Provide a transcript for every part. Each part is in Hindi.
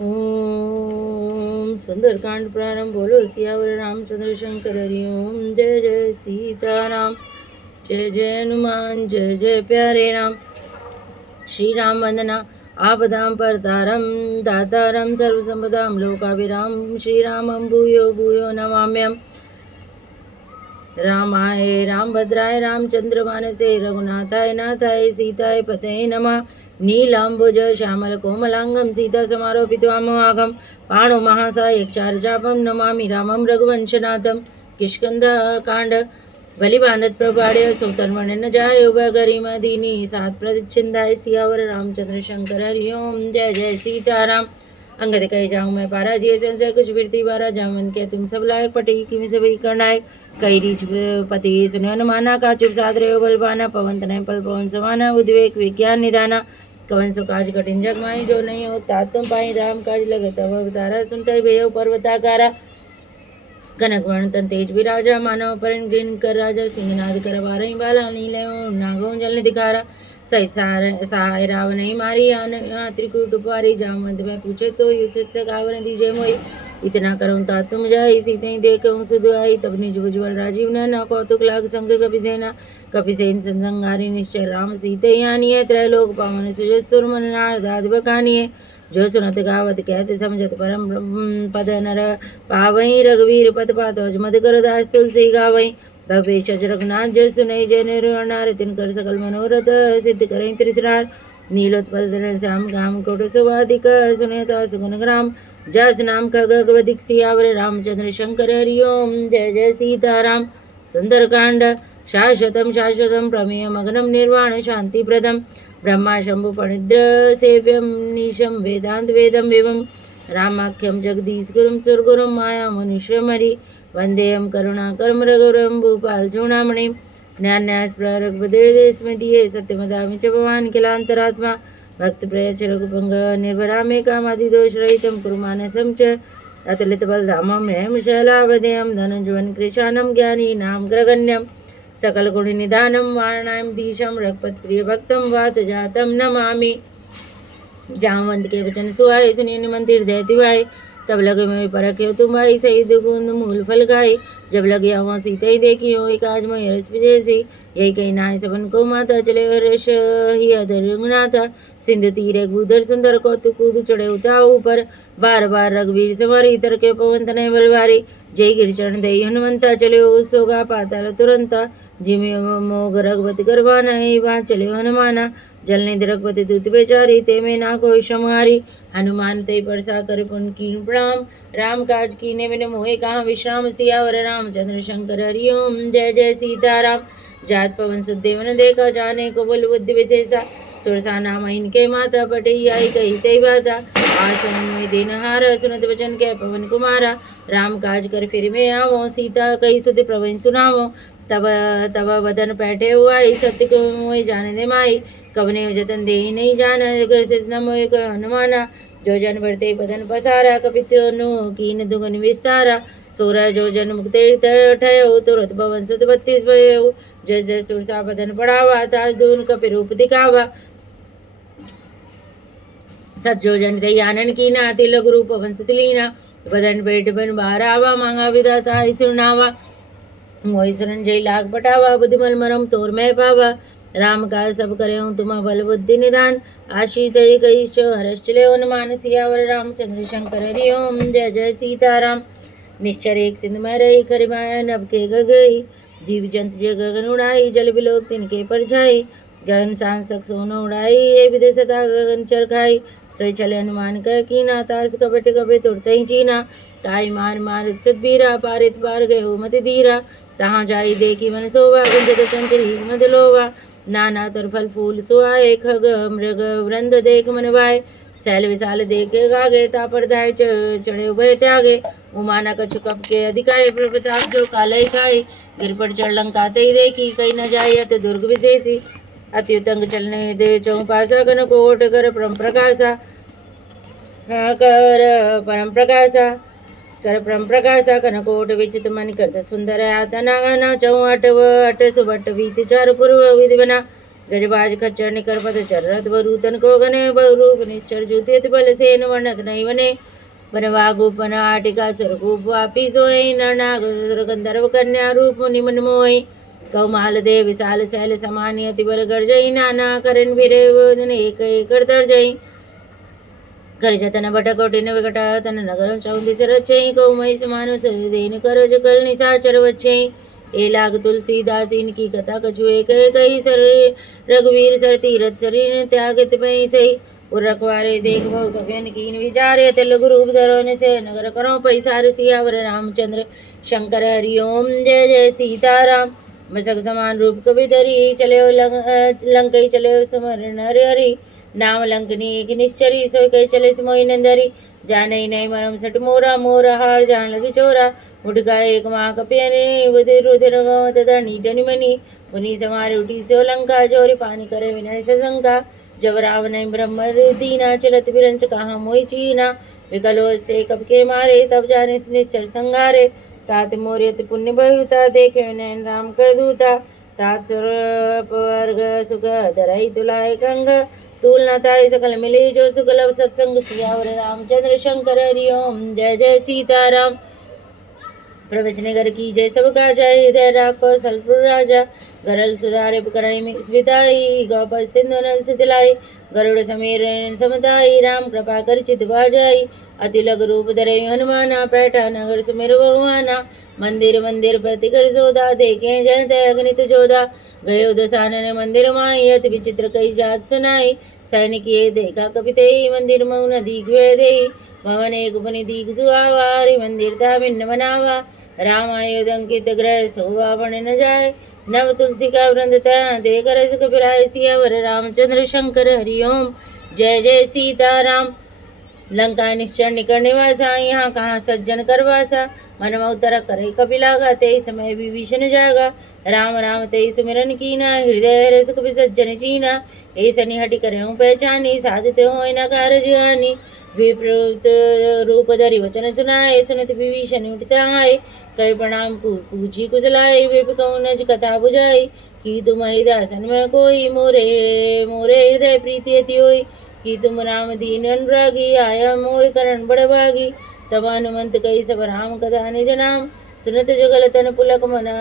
ओम सुंदरकांड प्रारंभ। बोलो सियावर रामचंद्र शंकर हरि ओम। जय जय सीताराम, जय जय हनुमान, जय जय प्यारे राम। श्री राम वंदना आपदां परतारं दातारं सर्वसंपदां लोकाभिराम। श्री रामं भूयो भूयो नमाम्यहम्। रामाय रामभद्राय रामचंद्र मानसे रघुनाथाय नाथाय सीताय पतये नमः। नीलाम्बुज श्यामल कोमलांगं सीता समारोपित्वामोहागं पाणो महासायक्षारचापं नमामि रामं रघुवंशनाथं। किष्किन्धाकाण्ड बलिबांधत प्रभाड्य सोतर्मण्य न जायो गरिमदीनी सात प्रच्छिंदाय सियावर रामचंद्र शंकर हरि ओम। जय जय सीताराम। अंगद कह जाऊँ मैं पारा जिये संशय कुछ फिरती बारा जामन के तुम सब लायक पटी किमि सभी करनाय कई रीच पति सुने अनुमाना का चुप साध रहे हो बलवाना पवन तनय पल पवन समाना उद्वेक विज्ञान निदाना कवन सो काज कठिन जग माई जो नहीं हो तात तुम पाई राम काज लगत अब अवतारा सुनते भय पर्वताकारा कनक वर्ण तन तेज विराजा मानव परण गिन कर राजा सिंहनाद कर बारही बाला नीले नागो जल दिखारा सहित सहाय रावण ही मारी त्रिकूट पारी जामवंत में पूछे तो युचित से कावन दीजिए मोई इतना करूँ ता तुम जाई सीते देखूँ सुधुआई तब निज उज्ज्वल राजीव न कौतुक लाग संग कपिसेन संसंगारी निश्चय राम सीते यानिये त्रैलोक पावन सुजस सुरमन नारदाद बखानिये जो सुनत गावत कहते समझत परम पद नर पावई रघुवीर पद पात मद कर दास तुलसी गावई भवेश रघुनाथ जय सुनई जय निर्वाणार तिनकर सकल मनोरथ सिद्ध करें त्रिसरार नीलोत्पल श्याम गाम कोट सुवादिक सुनेता सुगुण ग्राम जस नाम खगवदिक सियावर रामचंद्र शंकर हरि ओम। जय जय सीताराम। सुंदरकांड शाश्वतम शाश्वतम प्रमेय मग्नम निर्वाण शांति प्रदम ब्रह्मा शंभु फणिद्र सेव्यम निशम वेदांत वेदम विवम रामाख्यम जगदीश गुरुम सुरगुरुम माया मनुष्यमरि वंदेयम करुणाकरम रघुरम भूपाल चूड़ामणि ज्ञान न्यास रघुपदेश में दिए सत्यमदामि च भवान किलांतरात्मा भक्त प्रयच रघुपंग निर्भरा में कामादि दोष रहितम कुरुमानसम च अतुलित बलधामम हेम शैलावदेयम धनंजवन कृशानम ज्ञानी नाम ग्रगण्यम सकल गुण निधानम वारणायम धीशम रघुपत प्रिय भक्तम वात जातम नमामि। जामवंत के वचन सुहाए सुनिए मंदिर देती भाई तब लगे मैं परखे तुम भाई सही दुगुंद मूल फल खाई जब लगे वहाँ सीता ही देखी हो एक आज मैं रस जैसी यही कही नाय सबन को माता चले रश ही अधर रंगनाथा सिंधु तीर गुदर सुंदर कौतुक कूद चढ़े उता ऊपर बार बार रघुवीर सवारी तर के पवन तनय बलवारी जय गिर चरण दे हनुमंता चले सोगा पाताल तुरंता जिमे मोग रघुपति करवाना वहाँ चले हनुमाना जलने रघुपति दूत बेचारी ते में ना कोई शमारी हनुमान ते परसा कर पुन की प्रणाम राम काज कीने बिन मोहे कहाँ विश्राम सियावर रामचंद्र शंकर हरि ओम। जय जय सीताराम। जात पवन सुदेवन देखा जाने को बोल बुद्धि विशेषा सुरसा नाम इनके माता पटई आई कही ते बाता आसन में दिन हार सुनत वचन के पवन कुमारा राम काज कर फिर में आवो सीता कही सुध प्रवन सुनावो तब तब वदन बैठे हुआ सत्य को मोह जाने दे माई कवने जतन दे नहीं जाना घर से न मोह को हनुमाना जो जन बढ़ते बदन पसारा कपितनु कीन दुगन विस्तारा सोरा जो जन मुक्ते ठयो तुरत भवन सुत 32 भयो जय जय सुरसा बदन पढ़ावा ताज दून कपि रूप दिखावा सज्जो जन दई आनंद की ना तिलक रूप पवन सुतलीना बदन पेट बन बारावा मांगा विधाता सुनावा मोहि शरण जय लाग बटावा बुद्धिमल मरम तोर मैं पावा राम का सब करे हूँ तुम बल बुद्धि निदान आशीष दई गई हर्ष चले हनुमान सियावर रामचंद्र शंकर हरि ओम। जय जय सीताराम। निश्चर एक सिंध में रही खरिमाया नभ के गई जीव जंत जे गगन उड़ाई जल बिलोक तिनके पर छाई गगन सांसक सोनो उड़ाई ये विदेशता गगन चर खाई सोई चले हनुमान कह कीना तास कपट कपे तुरते ही चीना ताई मार मार सदबीरा पारित पार गए हो मत धीरा तहाँ जाई देखी मन सोवा गुंजत चंचल ही मद लोवा नाना तर फल फूल सुहाए खग मृग वृंद देख मन भाए सैल विशाल देखे गागे तापर धाय चढ़े उभय त्यागे उमाना कछु कप के अधिकाय प्रताप जो कालय खाई गिर पर चढ़ लंकाते ही देखी कहीं न जाय अत दुर्ग विशेषी अत्युतंग चलने दे चौपासा कन कोट कर परम प्रकाशा कर परम प्रकाशा कनकोट विचित मन करत सुंदर आतना चौहट अट सुबट वीत चारु पूर्व विधि बना गजबाज खच्चर निकर पतचर रथ बरूतन को गने बहुरूप निश्चर ज्योति बल सेन वर्णत नहीं वने वनवागोपन आटिका सरगोप वापी सोई नरनाग गंधर्व कन्या रूप मुनि मन मोहि कौमाल दे विशाल शैल समानी अति बल गर्जई नाना करण भिरे वदन एक एकड़ तर्जई कर जतन बट कोटिन विकट तन नगर चौंदिस रचई कौमई समान सदेन करो जकल निशाचर वचई ए लाग तुलसीदासीन की कथा कछुए कह कही सर रघुवीर सर तीरथ शरीर त्यागित पई सही और रखवारे देख बहु कपियन कीन विचारे तेलुगु रूप धरोने से नगर करो पैसार सियावर रामचंद्र शंकर हरि ओम जय जय सीताराम मसक समान रूप कवि धरी चले लंकई चले समरण हरि हरि नाम लंकनी एक निश्चरी सोई कही चले समोई नंदरी जाने नहीं मरम सट मोरा मोरा हार जान लगी चोरा मुटका एक माँ कपियन रुधिर रुधिर नीटनि मनी पुनि समारे उठी सो लंका जोरी पानी करे विनय सशंका जब रावण ब्रह्म दीना चलत विरंच कहा मोई चीना विकलोस्ते कब के मारे तब जाने निश्चर संगारे तात मोर्यत पुण्य बहुता देखे नैन राम कर दूता तात स्वर्ग सुख धरई तुलाय कंग तूल न ताय सकल मिले जो सुकल सत्संग सियावर रामचंद्र शंकर हरि ओम जय जय सीताराम प्रवेश नगर की जय सब का जय हृदय राखो सलपुर राजा गरल सुधारे कराई स्मिताई गौप सिंधु नल सितलाई गरुड़ समीर समताई राम कृपा कर चित बाजाई अति लघु रूप धरे हनुमाना पैठा नगर सुमेर भगवाना मंदिर मंदिर प्रतिकर सोदा देखे जय अग्नित जोधा गयो दसानन मंदिर माई अति विचित्र कई जात सुनाई सैनिक ये देखा कपिते मंदिर मऊन दीख दे भवन एक उपनि दीख सुहावारी मंदिर था भिन्न बनावा राम आयोधंकित ग्रह शोभा बन न जाए नव तुलसी का वृंद देकर कपिराय सियावर रामचंद्र शंकर हरि ओम जय जय सीताराम लंका निश्चर निकर निवासा यहाँ कहाँ सज्जन करवासा मन मऊतर करे कपिला गा ते समय विभीषण जागा राम राम ते सुमिरन कीना हृदय रस कपि सज्जन चीना ऐसा निहटि करे पहचानी साधित हो न कारज हानि विप्रवृत रूप धरि वचन सुनाए सुनत विभीषण उठिताए कर प्रणाम पूछी कुशलाए विप कौनज कथा बुझाई कि तुम्हारी दासन में कोई मोरे मोरे हृदय प्रीति अति होई कि तुम राम दीन अनुरागी आया मोह करण बड़ भागी तब हनुमंत कई सब राम कथा निज नाम सुनत जुगल तन पुलक मना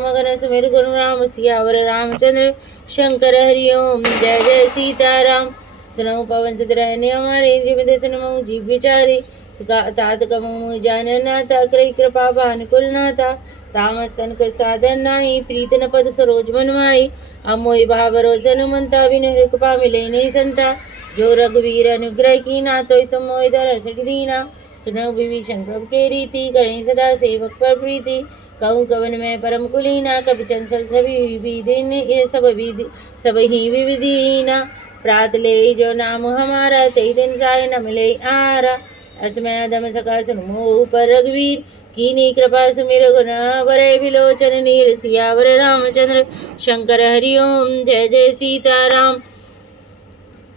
मगन सुमिर गुण राम सियावर रामचंद्र शंकर हरि ओम जय जय सीताराम सुनऊ पवन सुधरने हमारे जीव दर्शन मऊ जीव विचारी तात कमु जान नाथा क्रय कृपा भानुकुल नाथा तामस्तन को साधन नाई प्रीत न पद सरोज मनवाई अमोय भाव रोजन मनता बिन कृपा मिले नहीं संता जो रघुवीर अनुग्रह की ना तो तुम मोय दर सट दीना सुनो विभीषण प्रभु के रीति करें सदा सेवक पर प्रीति कहूँ कवन में परम कुलीना कभी चंचल सभी विधि सब ही विविधीना प्रात ले जो नाम हमारा ते दिन राय न मिले आरा असमय दम सका सुन मोह पर रघुवीर कीनी कृपा सुमिर गुण वरे विलोचन नीर सियावर रामचंद्र शंकर हरि ओम जय जय सीताराम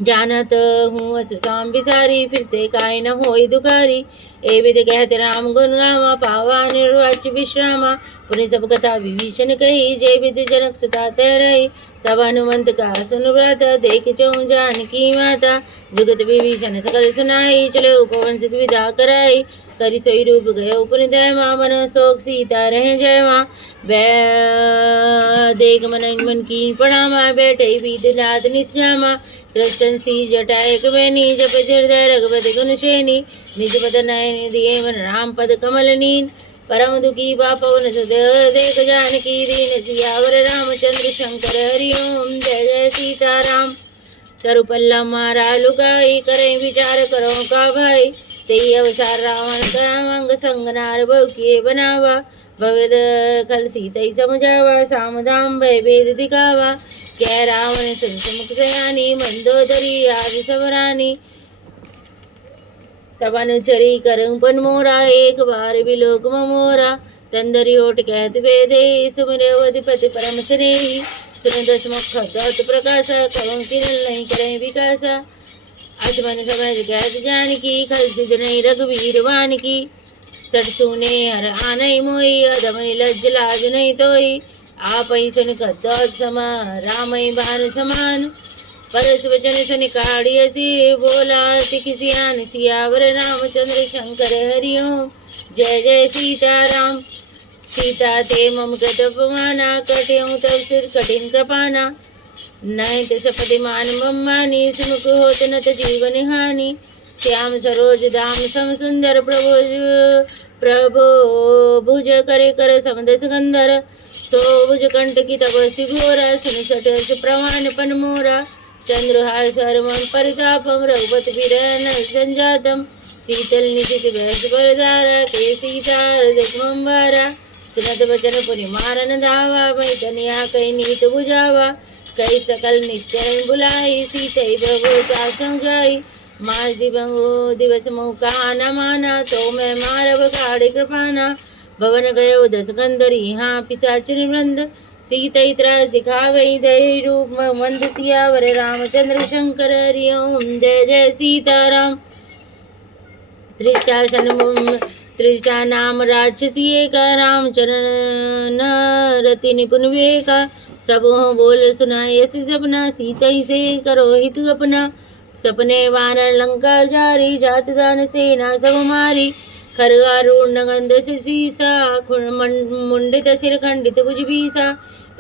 जानत हूँ असुसाम बिसारी फिरते काय न होई दुखारी ए विद कहते राम गुण रामा पावा निर्वाच विश्रामा पुनि सब कथा विभीषण कही जय विद जनक सुता रही तब हनुमंत का सुन व्रत देख चौ जानकी माता जुगत विभीषण सकल सुनाई चले उपवन सिद्ध विदा कराई करी सोई रूप गये उपनि दय माँ मन शोक सीता रहे जय माँ देख मन मन की प्रणामा बैठे बीत नाथ निश्यामा कृष्ण सी जटायक मैनी जप हृदय रघुपति गुण श्रेणी निज पद नयन दिए मन राम पद कमल नीन परम दुखी बापवन देख जानकी दीन सियावर रामचंद्र शंकर हरि ओम जय जय सीताराम तरुपल्ला मारा लुकाई करें विचार करो का भाई तेई अवसार रावण का मंग संग नार बहु किए बनावा भवेद खल सीतई समझावा सामधाम भय भेद दिखावा क्या रावण सुमुख सयानी मंदोदरी आदि सबरानी तब अनुचरी करं पन मोरा एक बार विलोक मोरा तंदरी ओट कहत वेदे सुमिरे अधिपति परम स्नेही सुन दस मुख प्रकाशा कवं किरण नहीं करें विकासा आसमन समझ कहत जानकी खल सिद्ध नहीं रघुवीर वान की सट सुने हर आनई मोई अधम लज्ज लाज नहीं तोई आप ही सुन कद्दौत समा राम ही बाण समान परस वचन सुन काढ़ियसी बोला किसी आन सियावर रामचंद्र शंकर हरिओम जय जय सीताराम। सीता ते मम कृत अपमाना कट्यूं तब सिर कठिन कृपाना नयत सपतिमान मम मानी सुमुख होत नत जीवन हानि श्याम सरोज धाम सम सुंदर प्रभो भुज करे कर समदस गंधर तो भुज कंठ की तपस्वी घोरा सुन सट प्रमाण पन मोरा चंद्रहार सर्वम परितापम रघुपत विरन संजातम शीतल निशित बहस बरदारा के सीतार दिग्मंबारा सुनत बचन पुनि मारन धावा मैं तनिया कई नीत बुझावा कई सकल निश्चय बुलाई सीतई भगवता समझाई मास दिवस मौका न माना तो मैं मारव काढ़ कृपाना भवन गयो दस गंधरी हाँ पिशाचिनी वृंद सीतई त्रास दिखावई दय रूप मंद सियावर रामचंद्र शंकर हरिओम जय जय सीताराम। त्रिष्टा नाम राक्षसी का रामचरण रति निपुण विवेका सब हो बोल सुनाए ऐसी सपना सीतई से करो हित अपना सपने वानर लंका जारी जात दान सेना सब मारी खरगारूढ़ नगंध सीसा मुंडित सिर खंडित भुज भीसा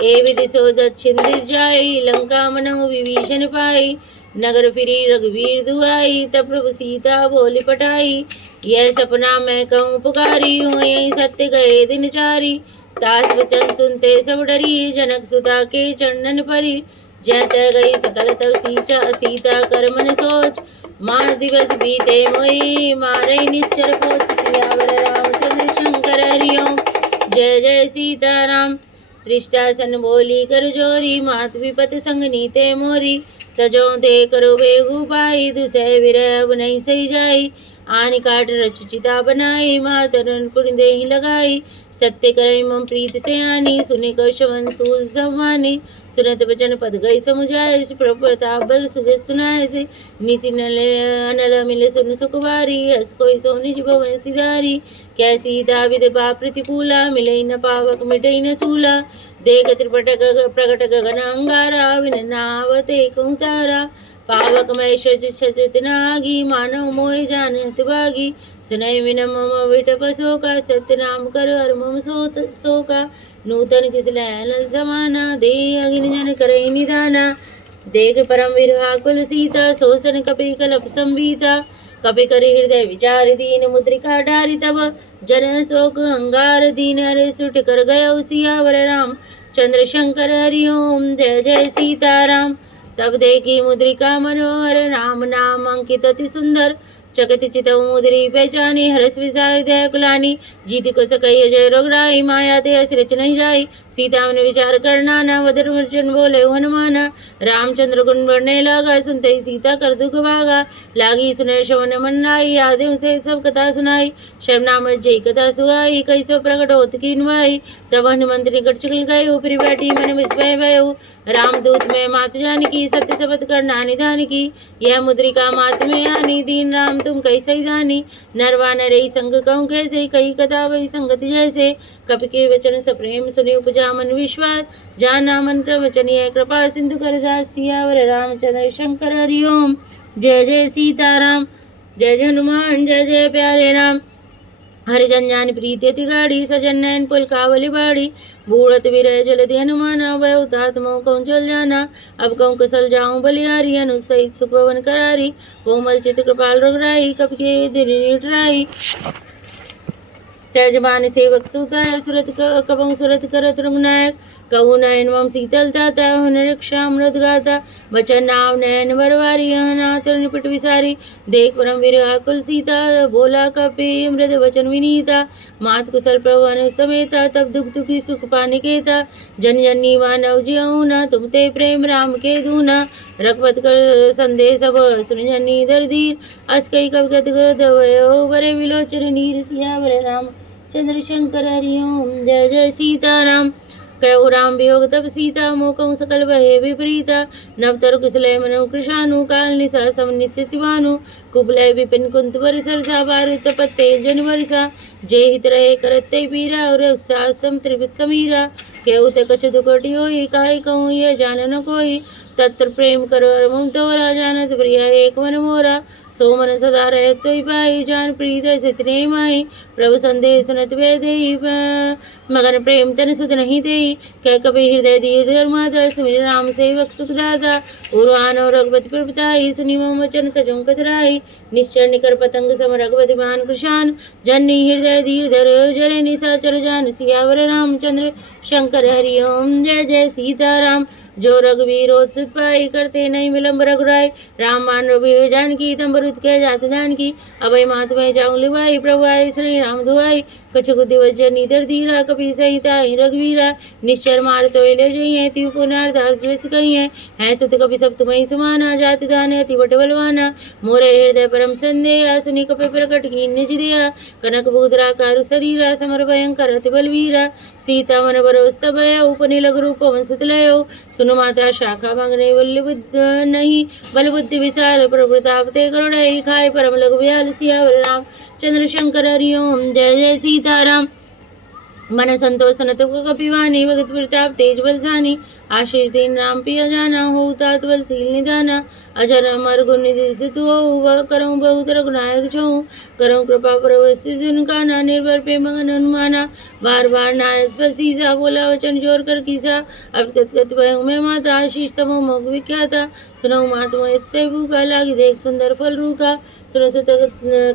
ए विधि सो दक्षिण दिश जाई लंका मनहु विभीषण पाई नगर फिरी रघुवीर दुआई तब प्रभु सीता बोली पटाई यह सपना मैं कहूँ पुकारी हूँ यही सत्य गए दिन चारी तास वचन सुनते सब डरी जनक सुता के चरणन परी जय तय गई सकल तब सीता कर मन सोच मास दिवस बीते मोई मारे निश्चर पोच सियावर रामचंद्र शंकर हरिओम जय जय सीताराम। त्रिष्टासन बोली कर जोरी मात विपत संग नीते मोरी तजो दे करो बेहू पाई दुसह विरह नहीं सही जाई आनि काट रचिता बनाई मातरन पुण्य देहि लगाई सत्य करई मम प्रीत से आनी सुने कौशवन सूल सम्मानी सुनत वचन पद गई समुझाए प्रभु प्रताप बल सुगे सुनाए से निसी अनल मिले सुन सुखवारी हस कोई सो निज भवन सिधारी कैसी दाविद पा प्रतिकूला मिले न पावक मिटे न सूला देख त्रिपटक प्रकट गगन अंगारा विन नावते कौतारा पावक महेश सचित नागी मानव मोह जानत भागी सुनय विनम मम विटप शोका सत्य नाम कर हर मम शोका नूतन किस लैल समाना दे अगिन जन करई निदाना देख परम विरहा कुल सीता सोसन कपि कलप संबीता कपि कर हृदय विचार दीन मुद्रिका डारी तब जन शोक अंगार दीन हरे सुट कर गयो सियावर राम चंद्र शंकर हरिओम जय जय सीताराम। तब देखी मुद्रिका मनोहर राम नाम अंकित अति सुंदर चकित चित मुद्री पहचानी हरस विसार दया कुलानी जीत को सकई जय रोगराई माया ते असरच नहीं जाई सीता मन विचार करना ना वदर वचन बोले हनुमाना रामचंद्र गुण बढ़ने लगा सुनते सीता कर दुख भागा लागी सुने श्रवण मन लाई आदि से सब कथा सुनाई शर्मनाम जय कथा सुहाई कैसो प्रकट होत कीनवाई तब हनुमंत निकट चल गए ऊपरी बैठी मन विस्मय भयो रामदूत में मात जानकी सत्य शपथ करना निधान की यह मुद्रिका मात में आनी दीन राम तुम कैसे जानी नरवा नरई संग कहूँ कैसे कही कथा वही संगति जैसे कपि के वचन सप्रेम सुनि उपजा मन विश्वास जाना मन प्रवचन यह कृपा सिंधु कर दास सियावर रामचंद्र शंकर हरिओम जय जय सीताराम जय जय हनुमान जय जय प्यारे राम हरिजन जान प्रीति अति गाड़ी सजन नैन पुल कावली बाड़ी बूढ़त विरह जलधि हनुमान भय तात मोह कहूँ चल जाना अब कहूँ कुशल जाऊँ बलिहारी अनु सहित सुख पवन करारी कोमल चित कृपाल रघुराई कब के दिराई सहजमान सेवक सुता सुरत कबहु सुरत करत रघुनायक कहु नयन मम शीतल जाता हुन रक्षा मृद गाता बचन नाव नयन बरवारी नाथ निपट विसारी देख परम विरहा कुल सीता बोला कपि मृद वचन विनीता मात कुशल प्रभु समेता तब दुख दुखी सुख पाने केता जन जनी मानव जियऊ न तुम ते प्रेम राम के दूना रघुपत कर संदेश सब सुन जनी दरदीर अस कई कब गदवयो बरे विलोचन नीर सियावर राम चंद्र शंकर हरिओम जय जय सीताराम कहो राम वियोग तब सीता मोकहु सकल भय विपरीता नवतर कुशलय मनु कृषानु काल निशा सम निश्चय शिवानु कुबलय विपिन कुंत बरसर सा बारुत पत्ते जन वर्षा जय हित रहे करते पीरा और सासम त्रिवित समीरा केहू ते कछ दुकटी होई काहे कहूँ ये जान न कोई तत्र प्रेम करो मम तोरा जानत प्रिया एक मन मोरा सो मन सदा रहे तो पाई जान प्रीत सित नहीं माई प्रभु संदेश सुनत वे देई मगन प्रेम तन सुध नहीं देई कह कभी हृदय धीर धर्मादा सुमिर राम सेवक सुखदाता उर्वानो रघुपति प्रभुताई सुनि मम वचन तजुं कतराई निश्चर निकर पतंग सम रघुपति मान कृशान जन्नी हृदय धीर धर जरे निशाचर जान सियावर रामचंद्र शंकर हरि ओम जय जय सीताराम जो रघुवीर सुत पाई करते नहीं विलम्ब रघुराय राम मान रघुवीर जानकी तंबरुत के जात दान की अभय मात में जाऊं लिवाई प्रभु आय श्री राम दुआई कछु बुद्धि वज्र निधर धीरा कपि सहिता रघुवीरा निश्चर मार तो ले जइए ति पुनार्थ जस कहिए है सुत कपि सब तुम्हें समाना जात दान अति बट बलवाना मोरे हृदय परम संदेह सुनि कपि प्रकट की निज दिया कनक भूधरा कारु शरीरा समर भयंकर अति बलवीरा सीता मन बरोस्त भय उपनि लघु रूप वंशत लयो सुनु माता शाखा मंगने बल बुद्ध नहीं बल बुद्धि विशाल प्रभुताप ते करुणै खाए परम लघु व्याल सियावर राम चंद्र शंकर हरि ओम जय जय सीताराम मन संतोष सनत कपिवानी भगत प्रताप तेज बल जानी आशीष दीन राम पिया जाना हो तात बल सील निदाना अजर अमर गुण निधि सितु हो करऊँ बहुत रघुनायक छऊँ करऊँ कृपा परवश्य जिनका ना निर्भर पे मगन हनुमाना बार बार नायक पसीसा बोला वचन जोर कर कीसा अब तत्कत भय में माता आशीष तमो मोग विख्याता सुनऊ मात मोहित से भूखा लागी देख सुंदर फल रूखा सुनो सुत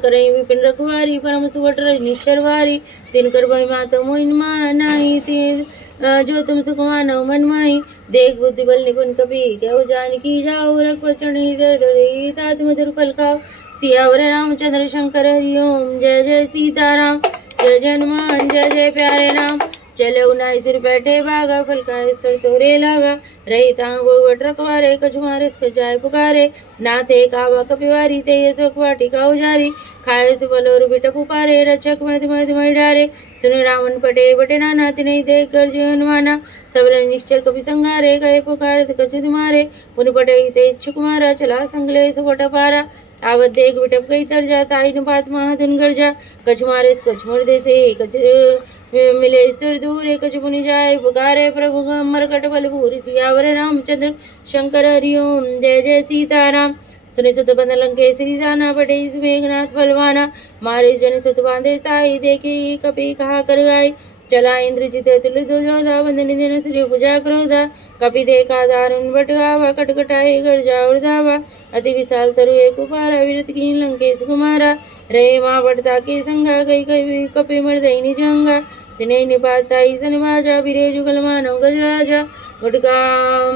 करई विपिन रखवारी परम सुवट रजनीश्वर वारी तिन कर भय माता मोहिन मानाही तीन जो तुम सुख मानो मन माही देख बुद्धि बल निपुण कपि कहो जान की जाओ रख वचन हृदय दृढ़ तात मधुर फल खाओ सियावर रामचंद्र शंकर हरि ओम जय जय सीताराम जय जय हनुमान जय जय प्यारे राम चले उनाई सिर बैठे भागा फल का स्तर तोरे लागा रही तांग वो वट रखवारे कछुमारे जाय पुकारे नाथे कावा कपिवारी ते ये सुख वाटिका उजारी खाए से फलोर बिट पुपारे रक्षक मर्द मर्द मई डारे सुने रावण पटे बटे नाना तिने देख कर जो हनुमाना सबल निश्चय कपि संगारे गए पुकार कछु तुम्हारे पुन पटे ते इच्छुक मारा चला संगलेश वट पारा आवत देख बिटप गई तर जाता इन बात महाधुन घर जा कछ मारे कछ मुर्दे से कछ मिले स्तर दूर कछ पुनि जाए पुकारे प्रभु मरकट बल भूरि सियावर रामचंद्र शंकर हरि ओम जय जय सीताराम सुने सुत बंद लंकेश्वरी जाना बटे मेघनाथ बलवाना मारे जन सुत बांधे साई देखे कपि कहा कर आई चला इंद्रजित तुल जोधा वंदन दिन सूर्य पूजा क्रोधा कपि देखा दारुण बटगावा कटकटाए घर जाऊर धावा अति विशाल तरु एक उपारा विरत की लंकेश कुमारा रे माँ बढ़ता के संगा गई कई कपि मर्दई निजंगा तिने निपाता ईसन बाजा बिरे जुगल मानो गजराजा गुटका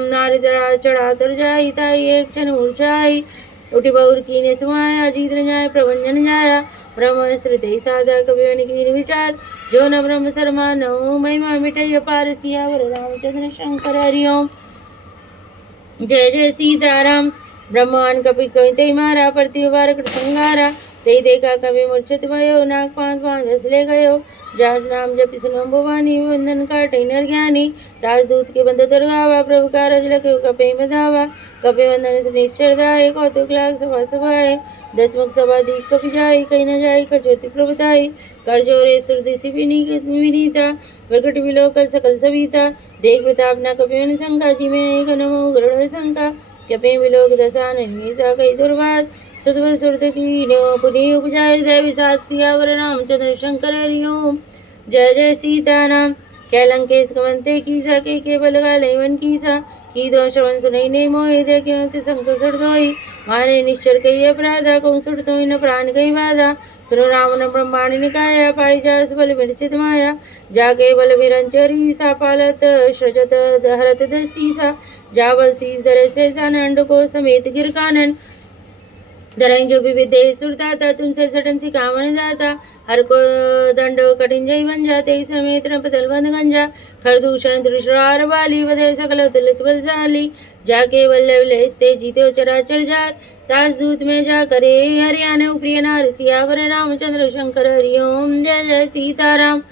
नारिदरा चढ़ा तर जाई ताई एक क्षण मूर्छाई उठी बहुर की ने सुमाया जीत न्याय प्रभंजन जाया ब्रह्म स्त्रित साधा कवि की विचार जो न ब्रह्म शर्मा नो महिमा मिटय पार सियावर रामचंद्र शंकर हरि ओम जय जय सीताराम ब्रह्मांड कपि कई मारा प्रतिवार संगारा ते देखा कवि मूर्छित भयो नाग पांच पांच हंस ले गयो जात नाम जपि सुनो भवानी वंदन काटे नर ज्ञानी ताज दूत के बंद तरगावा प्रभु का रज लख्यो कपि बधावा कपि वंदन सुनिश्चर दाय कौतुक लाग सभा सभाए दसमुख सभा दी कपि जाई कहीं न जाई कचोति प्रभुताई कर जोरे सुरदिशि विनीता प्रकट विलोकल सकल सविता देख प्रताप न कपि शंका जी में घनमो गरुड़ शंका कपि विलोक दशानन मीसा कई दुर्वाद सुतव सुरत की पुनि उपजाय हृदय विषाद सियावर रामचंद्र शंकर हरि ओम जय जय सीताराम क्या लंकेश कवंते कीसा के केवल गालेवन कीसा की दो श्रवण सुनई ने मोहि दे क्यों संक सुर धोई मारे निश्चर कही अपराधा कौन सुर तो न प्राण कही बाधा सुनो रावण ब्रह्मांड निकाया पाई जास बल विरचित माया जाके बल विरंचरी सा पालत सृजत हरत दसीसा जावल शीस धरे से सानंड को समेत गिर कानन धरई जो विविधे सुरदाता तुमसे सटन सिखावन दाता हर को दंड कठिन जय बन जाते समेत पतल बंद गंजा खरदूषण दृश्रार वाली वधे सकल तुलित बलशाली जाके वल्लभ लेस्ते जीते चराचर जात ताज दूत में जा करे हरियाणा प्रिय नार सियावर रामचंद्र शंकर हरि ओम जय जय सीताराम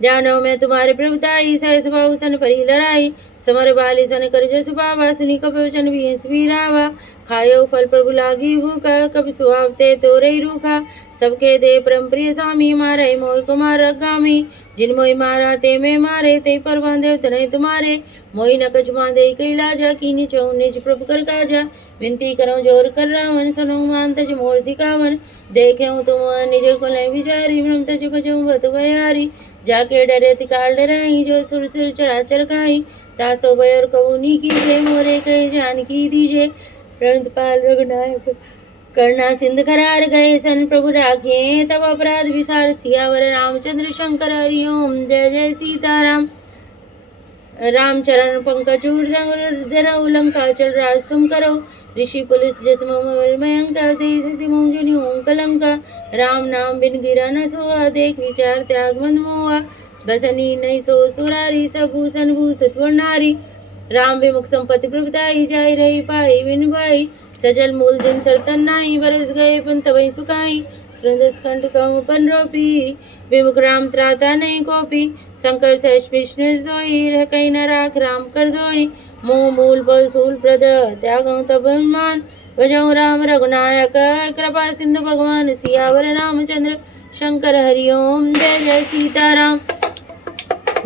जानो मैं तुम्हारे प्रभुताई सहस बहु सन परी लड़ाई समर बाली सन कर जस पावा, सुनी कपवचन बिहस बीरावा। खायो फल प्रभु लागी भूखा, कभी सुहाव ते तोरे रूखा। सबके दे परम प्रिय स्वामी, मारे मोह कुमार अगामी। जिन मोहि मारा ते में मारे, ते पर बांधे तनय तुम्हारे। मोहि न कछ बांधे कैलाजा, कीनी चहु निज प्रभु कर काजा। विनती करो जोर कर रावण, सुनो मान तज मोर सिकावन। देखे तुम निज कुल विचारी, भ्रम तज भजऊ बत भयारी। जाके डरे तिकाल डराई, जो सुर सिर चराचर खाई। तासो भय और कबूनी कीजे, मोरे कहे जान की दीजे। प्रणत पाल रघुनायक करना सिंध करार गए, सन प्रभु राखे तब अपराध विसार। सियावर रामचंद्र शंकर हरि ओम, जय जय सीताराम। रामचरण पंकज धरऊ, लंका चल राज तुम करो। ऋषि पुलिस जस मयंका, देश सिमोजुनि ओम कलंका। राम नाम बिन गिरा न सोआ, देख विचार त्याग मंद मोआ। बसनी नहीं सो सुरारी, सबूसन भूसुत नारी। राम विमुख संपत्ति प्रभुताई, जाय रही पाई बिन भाई। सजल मूल दिन सरतन नाई, बरस गए पंत वही सुखाई। सुरंदस कंठ कहूँ पन रोपी, विमुख राम त्राता नहीं कोपी। शंकर सहस विष्णु सोई, रह कहीं न राख राम कर दोई। मोह मूल बल सूल प्रद, त्यागं तब मान। भजऊ राम रघुनायक, कृपा सिंधु भगवान। सियावर रामचंद्र शंकर हरि ओम, जय जय सीताराम।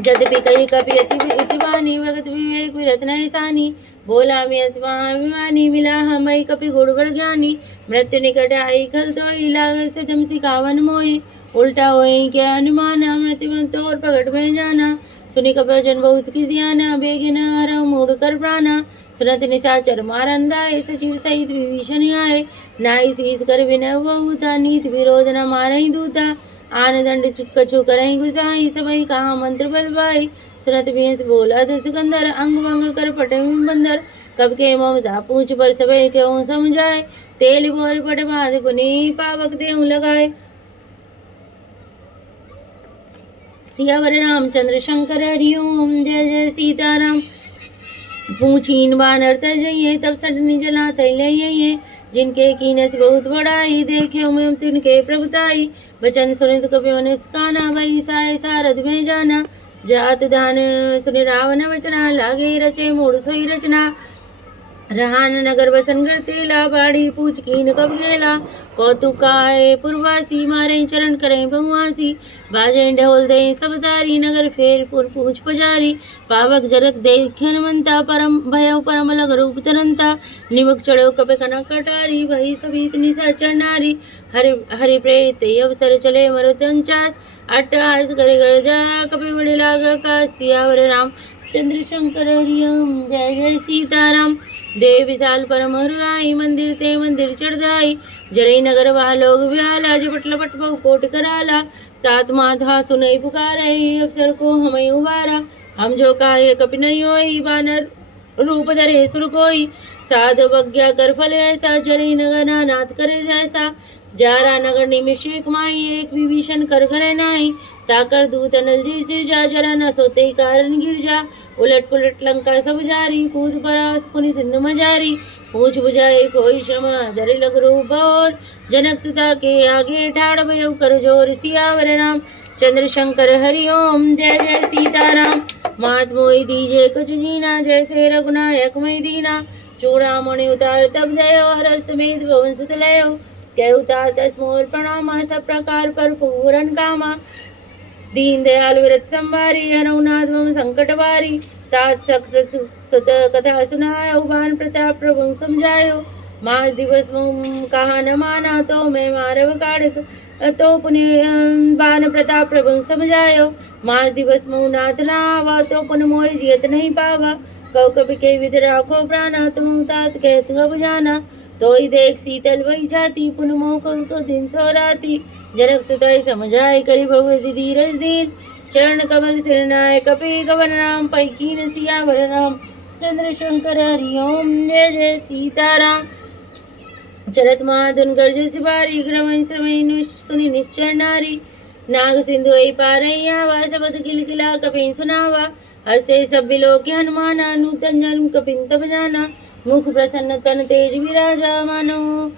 जद्यपि कही कपि अति वाणी, भगत विवेक विरत नहीं सानी। बोला मैं स्वाभिमानी, मिला हमई कपि गुणवर ज्ञानी। मृत्यु निकट आई खल तो, लाग सजम सिखावन मोई। उल्टा होई क्या अनुमान, मृत्यु में तोर प्रकट में जाना। सुनि कपवचन बहुत किसियाना, बेगिन हरऊ मूढ़ कर प्राणा। सुनत निशाचर मारंदाए, सचिव सहित विभीषण आए। नाई शीस कर विनय बहुता, नीत विरोध न मारई दूता। आन दंड कछु करई गुसाई, सबई कहा मंत्र बलवाई। सुनत बिहस बोला दसकंदर, अंग भंग कर पटे बंदर। कब के ममता पूछ पर सबई क्यों समझाए। तेल बोर पट बांध पुनि, पावक देहु लगाए। सियावर रामचंद्र शंकर हरि ओम, जय जय सीताराम। पूछीन बानर तजइये, तब सटनी जला तैलइये। जिनके कीनस बहुत बड़ाई, देखे उमें तिनके प्रभुताई। बचन सुनित कपियों ने उसकाना, वही साय सारद में जाना। जात दान सुनि रावण वचना, लागे रचे मूढ़ सोई रचना। रहान नगर बसन तेला, बाड़ी पूछ कीन कब गेला। कौतुकाय पुरवासी, मारे चरण करें बहुआसी। बाजे ढोल दे सब तारी, नगर फेर पुर पूछ पजारी। पावक जरक देखन मनता, परम भयउ परम लग रूप तरंता। निमुख चढ़ो कपे कनक कटारी, वही सभी निशाचर नारी। हरि प्रेरित अवसर चले मरुतंचास। अट्टहास करे गर्जा, कपे बड़े लाग का। सियावर राम चंद्र शंकर हरि ओम, जय जय सीताराम। देव विशाल परम हरुआई, मंदिर ते मंदिर चढ़ जाई। जरई नगर वालोग व्याला, झपट लपट बहु कोट कराला। तात माथा सुनई पुकारे, अवसर को हमें उबारा। हम जो काहे कपि नहीं होई, बानर रूप धरे सुर कोई। साध अवज्ञा कर फल ऐसा, जरई नगर नाथ करे जैसा। जारा नगर निमिष एक माई, एक विभीषण कर करे नाई। ताकर दूत अनल जी सिरजा, जरा न सोते कारण गिरजा। उलट पुलट लंका सब जारी, कूद परास पुनि सिंधु मजारी। पूछ बुझाए कोई श्रम, धरे लग रूप और। जनक सुता के आगे ठाड़ भयउ कर जोर। सियावर राम चंद्र शंकर हरि ओम, जय जय सीताराम। मात मोहि दीजे कुछ जीना, जैसे रघुनायक मई दीना। चूड़ामणि उतार तब दयो, हर समेत भवन सुत लयो। के उतार तस्मोर प्रणामा, सब प्रकार पर पूरन कामा। दीन दयाल विरत संवारी, हरउनाथ मम संकट वारी। तात सकृत सुत कथा सुनायो, बान प्रताप प्रभु समझायो। मास दिवस मुम कहा न माना, तो मैं मारव काढ़ तो पुण्य बान प्रताप प्रभु समझायो। मास दिवस मुँह नाथ न आवा, तो पुन मोय जियत नहीं पावा। कौ कपि के विध राखो प्राणा, तुम तात कहत अब जाना। तोई देख शीतल वही जाती, पुन मोह कहूँ तो दिन सो राती। जनक सुताई समझाए, करी भगवती धीरज दीन। चरण कमल सिरनाय, कपि कवन राम। पैकीन सियावर राम चंद्र शंकर हरि ओम, जय जय सीताराम। चरत महाधुन गर्ज सिबारी, क्रमई श्रमई सुनि निश्चर नारी। नाग सिंधु पारैया, वा सबद किलकिला कपिन सुनावा। हर से सब बिलोक हनुमाना, नूतन जन्म कपिन तब जाना। मुख प्रसन्न तन तेज विराजा, मानो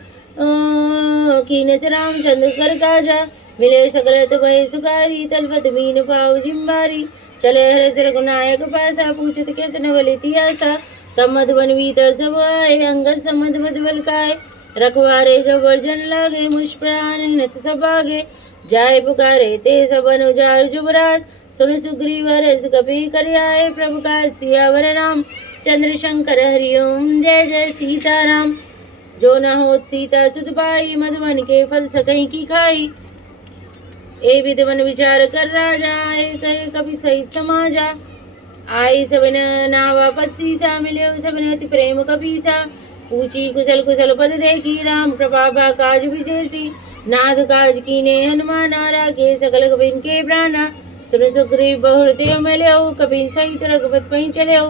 कीनस रामचंद्र कर काजा। मिले सकल तो भय सुखारी, तलपत मीन पाव जिम्बारी। चले हरस रघुनायक पासा, पूछत केतन बल इतिहासा। तब मधुबन भीतर सब आए, अंगद समद मध बल काय। रखवारे जो वर्जन लागे, मुष्प्राण नत सब आगे। जाय पुकारे ते सब अनुजार जुबराज, सुन सुग्रीव रस कपि कर आए। प्रभु का सियावर राम चंद्र शंकर हरिओम, जय जय सीताराम। जो न होत सीता सुत पाई, मधुबन के फल सकई की खाई। ए विधवन विचार कर राजा, एक कपि सहित समाजा। आई सबन नावा पद सीसा, मिले सबन अति प्रेम कपीसा। पूछी कुशल कुशल पद देखी, राम कृपा काज विजेसी। नाथ काज कीने हनुमाना, राखे सकल कपिन के प्राणा। सुन सुग्रीव बहुरते मिलो, कपिन सहित रघुपति पहि चलो।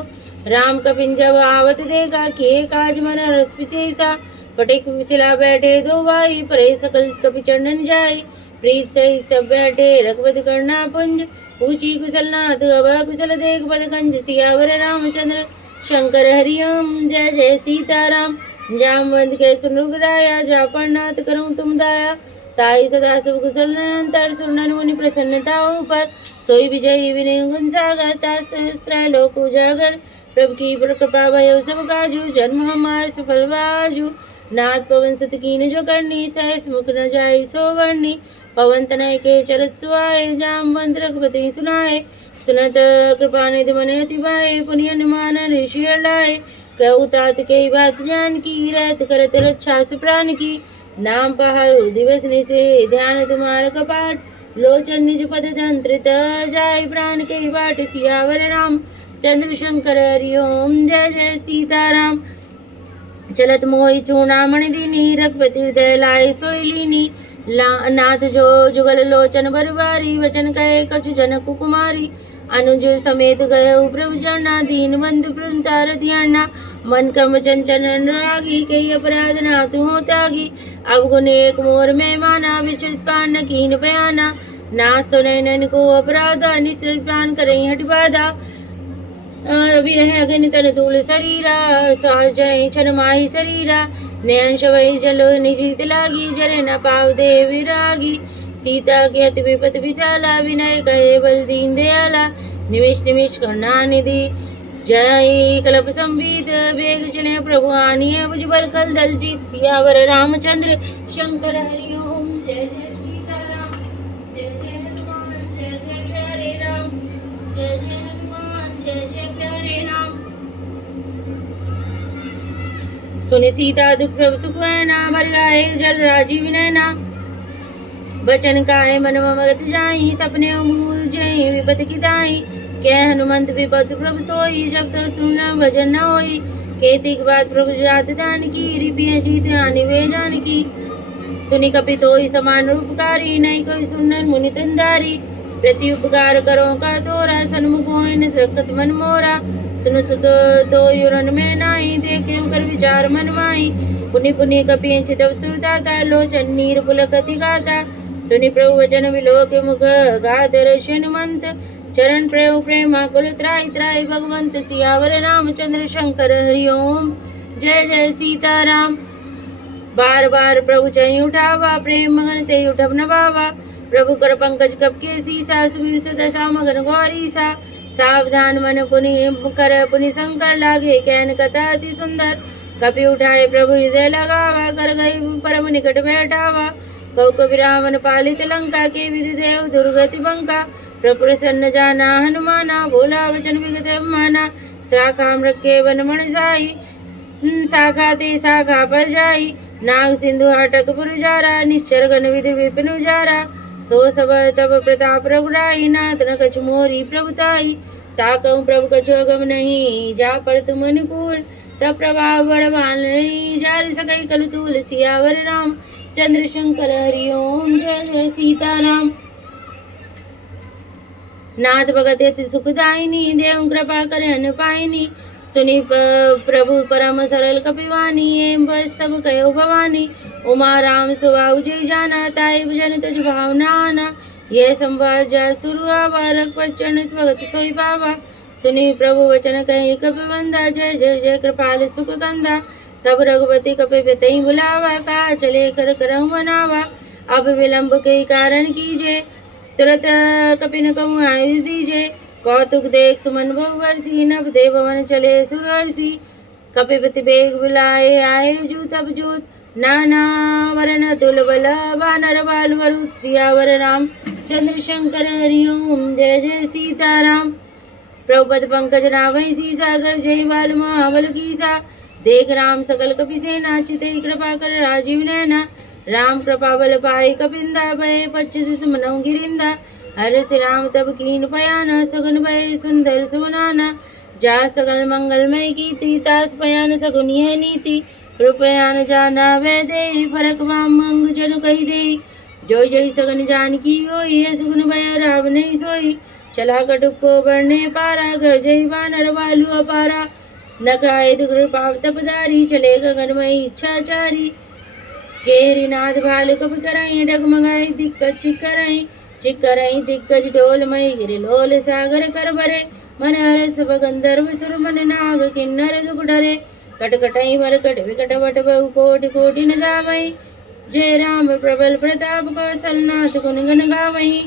राम कपिन जब आवत देखा, किए काज मन रस विशेषा। फटिक शिला बैठे दो भाई, परे सकल कपि चरणन जाय। प्रीत सहित सब बैठे रघुपति करना पुंज, पूछी कुशल नाथ अब कुशल देख पद कंज। सियावर रामचंद्र शंकर हरिओम, जय जय सीताराम। जामवंत के सुनुराया, जापर नाथ करूँ तुम दाया। ताई सदा शुभ कुशल निरंतर, सुनन मुनि प्रसन्नता ऊपर। सोई विजयी विनय गुण सागर, सहस्त्र लोक उजागर। प्रभु की कृपा भयो सब काजू, जन्म हमार सफल बाजू। नाथ पवन सुत कीन जो करनी, सहस मुख न जाय सो वर्णी। पवन तनय के चरत सुआए, जामवंत रघुपति सुनाए। सुनत कृपा निधि मन अति भाए, पुनि हनुमान ऋषि लाए। कहु तात के बात जान की, रहत करत रक्षा सुप्राण की। नाम पहाड़ दिवस निसे, ध्यान तुम्हार कपाट। लोचन निज पद तंत्रित, जाय प्राण के बाट। सियावर राम चंद्र शंकर हरिओम, जय जय सीताराम। चलत मोहि चूड़ामणि दीनी, रघुपति हृदय लाए सोई लीनी। नाथ जो जुगल लोचन बरबारी, वचन कहे कछु जनक कुमारी। अनुज समेत गए प्रभु चरना, दीन बंधु प्रतार ध्याना। मन कर्म चंचल अनुरागी, कई अपराध नाथ हो त्यागी। अवगुण एक मोर में माना, विचरित प्राण न कीन बयाना। ना सुने नैन को अपराधा, निश्चल प्राण करई हट बाधा। विरह अग्नि तन तूल शरीरा, श्वास जय छन माही शरीरा। नयन शवै जलो निजीत लागी, जरे न पाव दे विरागी। सीता के अति विपत विशाला, विनय कहे बल दीन दयाला। निमिष निमिष करना निधि, जय कल्प संबीत। वेग चले प्रभु आनिए, भुजबल कल दल जीत। सियावर रामचंद्र शंकर हरिओम, जय जय सीताराम। जय जय हनुमान, जय जय प्यारे राम। जय जय हनुमान, जय जय प्यारे राम। सुन सीता दुख प्रभु सुख वैना, भर गाए जल राजीव नैना। बचन काहे मन मगत जाई, सपने मुझे विपत की दाई। कह हनुमंत विपत प्रभु सोई, जब तो सुन भजन न होई। केतिक बात प्रभु जात दान की, रिपिय जीत आनि वे जान की। सुनि कपि तोई समान रूपकारी, नहीं कोई सुनन मुनि तुंदारी। प्रति उपकार करो का तोरा, सन्मुख होय न सकत मन मोरा। सुन सुत तो युरन में नाई, देखे कर विचार मन माई। पुनि पुनि कपि छितव सुरदाता, लोचन नीर पुलकति गाता। सुनि प्रभु वचन विलोक मुख, गात ऋषि हनुमंत। चरण प्रेम प्रेमा कुल त्राहि त्राहि, भगवंत सियावर रामचंद्र शंकर हरिओम, जय जय सीताराम। बार बार प्रभु चई उठावा, प्रेम मगन ते उठब न बावा। प्रभु कर पंकज कप के सीसा, सुबीर सुदशा मगन गौरी सा। सावधान मन पुनि कर पुनि शंकर लागे, कैन कथा अति सुंदर। कपि उठाए प्रभु हृदय लगावा, कर गई परम निकट बैठावा। कौ कबि रावण पालित लंका, के विधि देव दुर्गति बंका। प्रसन्न जाना हनुमाना, बोला वचन विगत माना। शाखा रखे वन मण साई, शाखा ते शाखा पर जाई। नाग सिंधु हाटक पुरजारा, निश्चर गण विधि विपिन उजारा। सो सब तब प्रताप रघुराई, नाथ न कछु मोरी प्रभुताई। ताकहु प्रभु कछु अगम नहीं, जा पर तुम अनुकूल। तब प्रभाव बड़वान नहीं, जार सकई कलु तूल। सियावर राम चंद्र शंकर हरिओम, जय जय सीताराम। नाथ भगत अति सुखदायिनी, देव कृपा करे अन पाइनी। सुनि प्रभु परम सरल कपिवानी, एम बस तब कयो भवानी। उमा राम सुबाहु जय जाना, ताई भजन तुझ भावना आना। यह संवाद जा सुरु आवा, रघुपति चरण भगत सोई पावा। सुनि प्रभु वचन कहि कपिवंदा, जय जय जय कृपाल सुख कंदा। तब रघुपति कपि पितहि बुलावा, कहा चले कर करहु मनावा। अब विलंब के कारण कीजे, तुरत कपि न कहूँ आयुष दीजे। कौतुक देख सुमन बहुवर्षी, नभ दे भवन चले सुहर्षि। कपिपति बेग बुलाए आए जूत अब जूत, नाना वरण तुल बल वानर बाल वरुत। सियावर राम चंद्र शंकर हरि ओम, जय जय सीताराम। प्रभुपद पंकज नाभै सीसा, गर जय बाल महाबल कीसा। देख राम सकल कपि सेना, चितै कृपा कर राजीव नैना। राम कृपा बल पाई कपिंदा, भय पच्चुत मनौ गिरिंदा। हरसि राम तब कीन पयान, सगुन भय सुंदर सुमनाना। जा सकल मंगलमय कीर्ति, तास पयान सगुन यह नीति। प्रपयान जाना वै दे, फरक वाम अंग जनु कही दे। जोई जोई सगन जानकी होई, है सुगुन भय राव नहीं सोई। चला कटुक को बढ़ने पारा, घर जय बानर बालू अपारा। नखाए कृपा तपदारी, चले गगनमयी इच्छाचारी। केरीनाथ भालु कपि कराई, डगमगाई दिक्कज चिकराई दिग्गज डोलमयी। गिरिलोल सागर कर भरे, मन हरस गंधर्व सुर मन नाग किन्नर दुख डरे। कटकटई मरकट विकट वट बहु कोटि कोटि न धावई। जय राम प्रबल प्रताप, कौशलनाथ गुण गण गावई।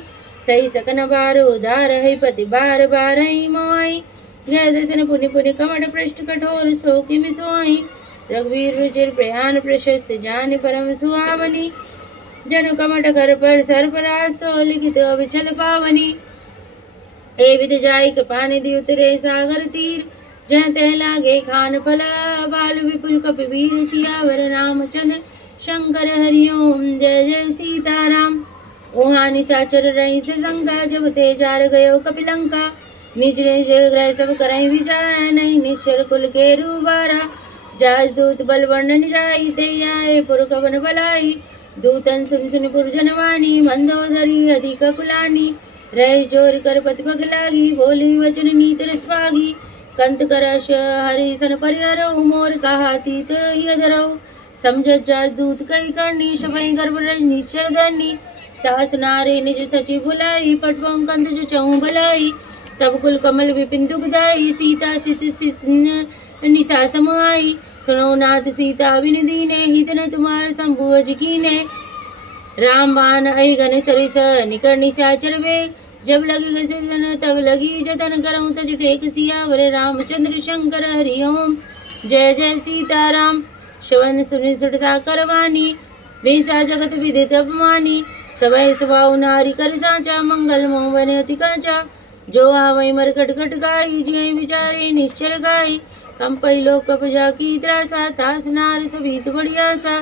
सही सकन बार उदार है, पति बार बार ही मोई। जय दसन पुनि पुनि कमट पृष्ठ, कठोर सो किमि सोई। रघुवीर रुचिर प्रयाण प्रशस्त, जान परम सुहावनी। जन कमट कर पर सरपराज, सो लिखित अविचल पावनी। ए विध जाय कृपानिधि, उतरे सागर तीर। जय तह लागे खान फल, बाल विपुल कपिवीर। सियावर रामचंद्र शंकर हरि ओम, जय जय सीताराम। ओहा निशाचर रही से संगा, जब ते जार गयो कपिलंका। निज निज ग्रह सब करई विचार, नहीं निश्चर कुल के रूबारा। जाज दूत बल वर्णन जाई, ते आए पुर कवन बलाई। दूतन सुन सुन पुरजन वाणी, मंदोदरी अधिक कुलानी। रह जोर कर पति पग लागी, बोली वचन नीत रस पागी। कंत करश हरि सन परिहरो, मोर कहा तीत यधरो। समझत जाज दूत कई करनी, शपै गर्भ निश्चर धरनी। तास नारे निज सचिव बुलाई, पटवं कंत जो चहु भलाई। तब कुल कमल विपिन दुखदाई, सीता सित निशा सम आई। सुनो नाथ सीता बिन दीने, हित न तुम्हार शंभु अज कीने। राम बाण अहि घन सरिस, निकर निशाचर वेग। जब लगी गजन तब लगी जतन, करऊं तज टेक। सियावर रामचंद्र शंकर हरि ओम, जय जय सीताराम। श्रवण सुनि सुटता करवानी, बेसा जगत विदित अपमानी। सभय स्वभाव नारी कर साचा, मंगल मोहन अति काचा। जो आवै मर कटकट गाई, जिय विचारे निश्चर गाई। कंपई लोक कपजा की त्रासा, तास नार सभीत बढ़िया सा।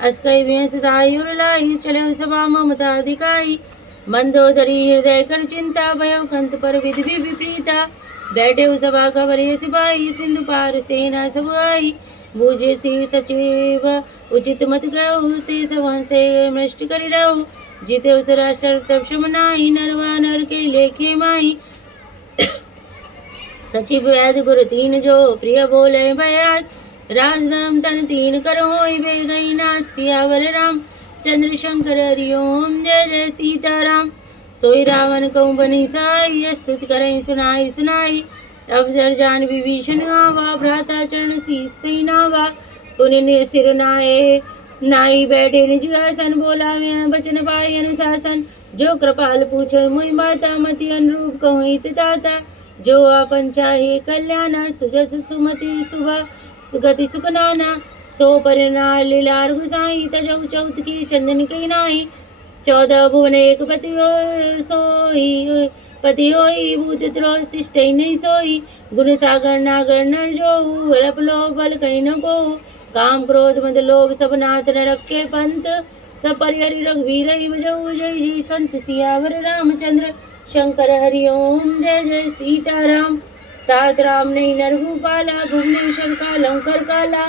अस्कई वेश दाई उर लाई, चले सभा ममता दिखाई। मंदोदरी हृदय कर चिंता, भयो कंत पर विधि विपरीता। बैठे सभा खबरे सिपाही, सिंधु पार सेना सब आई। बूझे सी सचिव उचित मत गयो, ते सवन से मृष्ट कर रहो। जीते उसरा शर्त शमनाई, नरवा नर के लेखे माई। सचिव वैद गुरु तीन जो, प्रिय बोले भयात। राज धर्म तन तीन कर होई, बे गई नाथ। सियावर राम चंद्र शंकर हरि ओम, जय जय सीताराम। सोई रावण कहु बनी साई, स्तुति करई सुनाई सुनाई। अवसर जान विभीषण आवा, भ्राता चरण शीस तई नावा। पुनि सिर नाये नाई, बैठे निज आसन। बोला बचन पाई अनुशासन, जो कृपाल पूछे मुहि बाता। मति अनुरूप कहूँ हित ताता, जो आपन चाहे कल्याणा। सुजस सुमति शुभ सुगति सुख नाना। सो परिनार लीलार गुसाई, तजौ चौथ की चंदन के नाई। 14 भुवन एक पति सोई, पति होई भूत त्रोत तिष्ठै नहीं सोई। गुण सागर नागर नर जो, रप लो बल कहीं न को। काम क्रोध मद लोभ सब नाथ न रखे पंत। सब परिहरि रघुवीर बजऊ, जय जय संत सियावर रामचंद्र शंकर हरि ओम, जय जय सीताराम। तात राम नहीं नर भूपाला, भुवनेश्वर कालौ कर काला।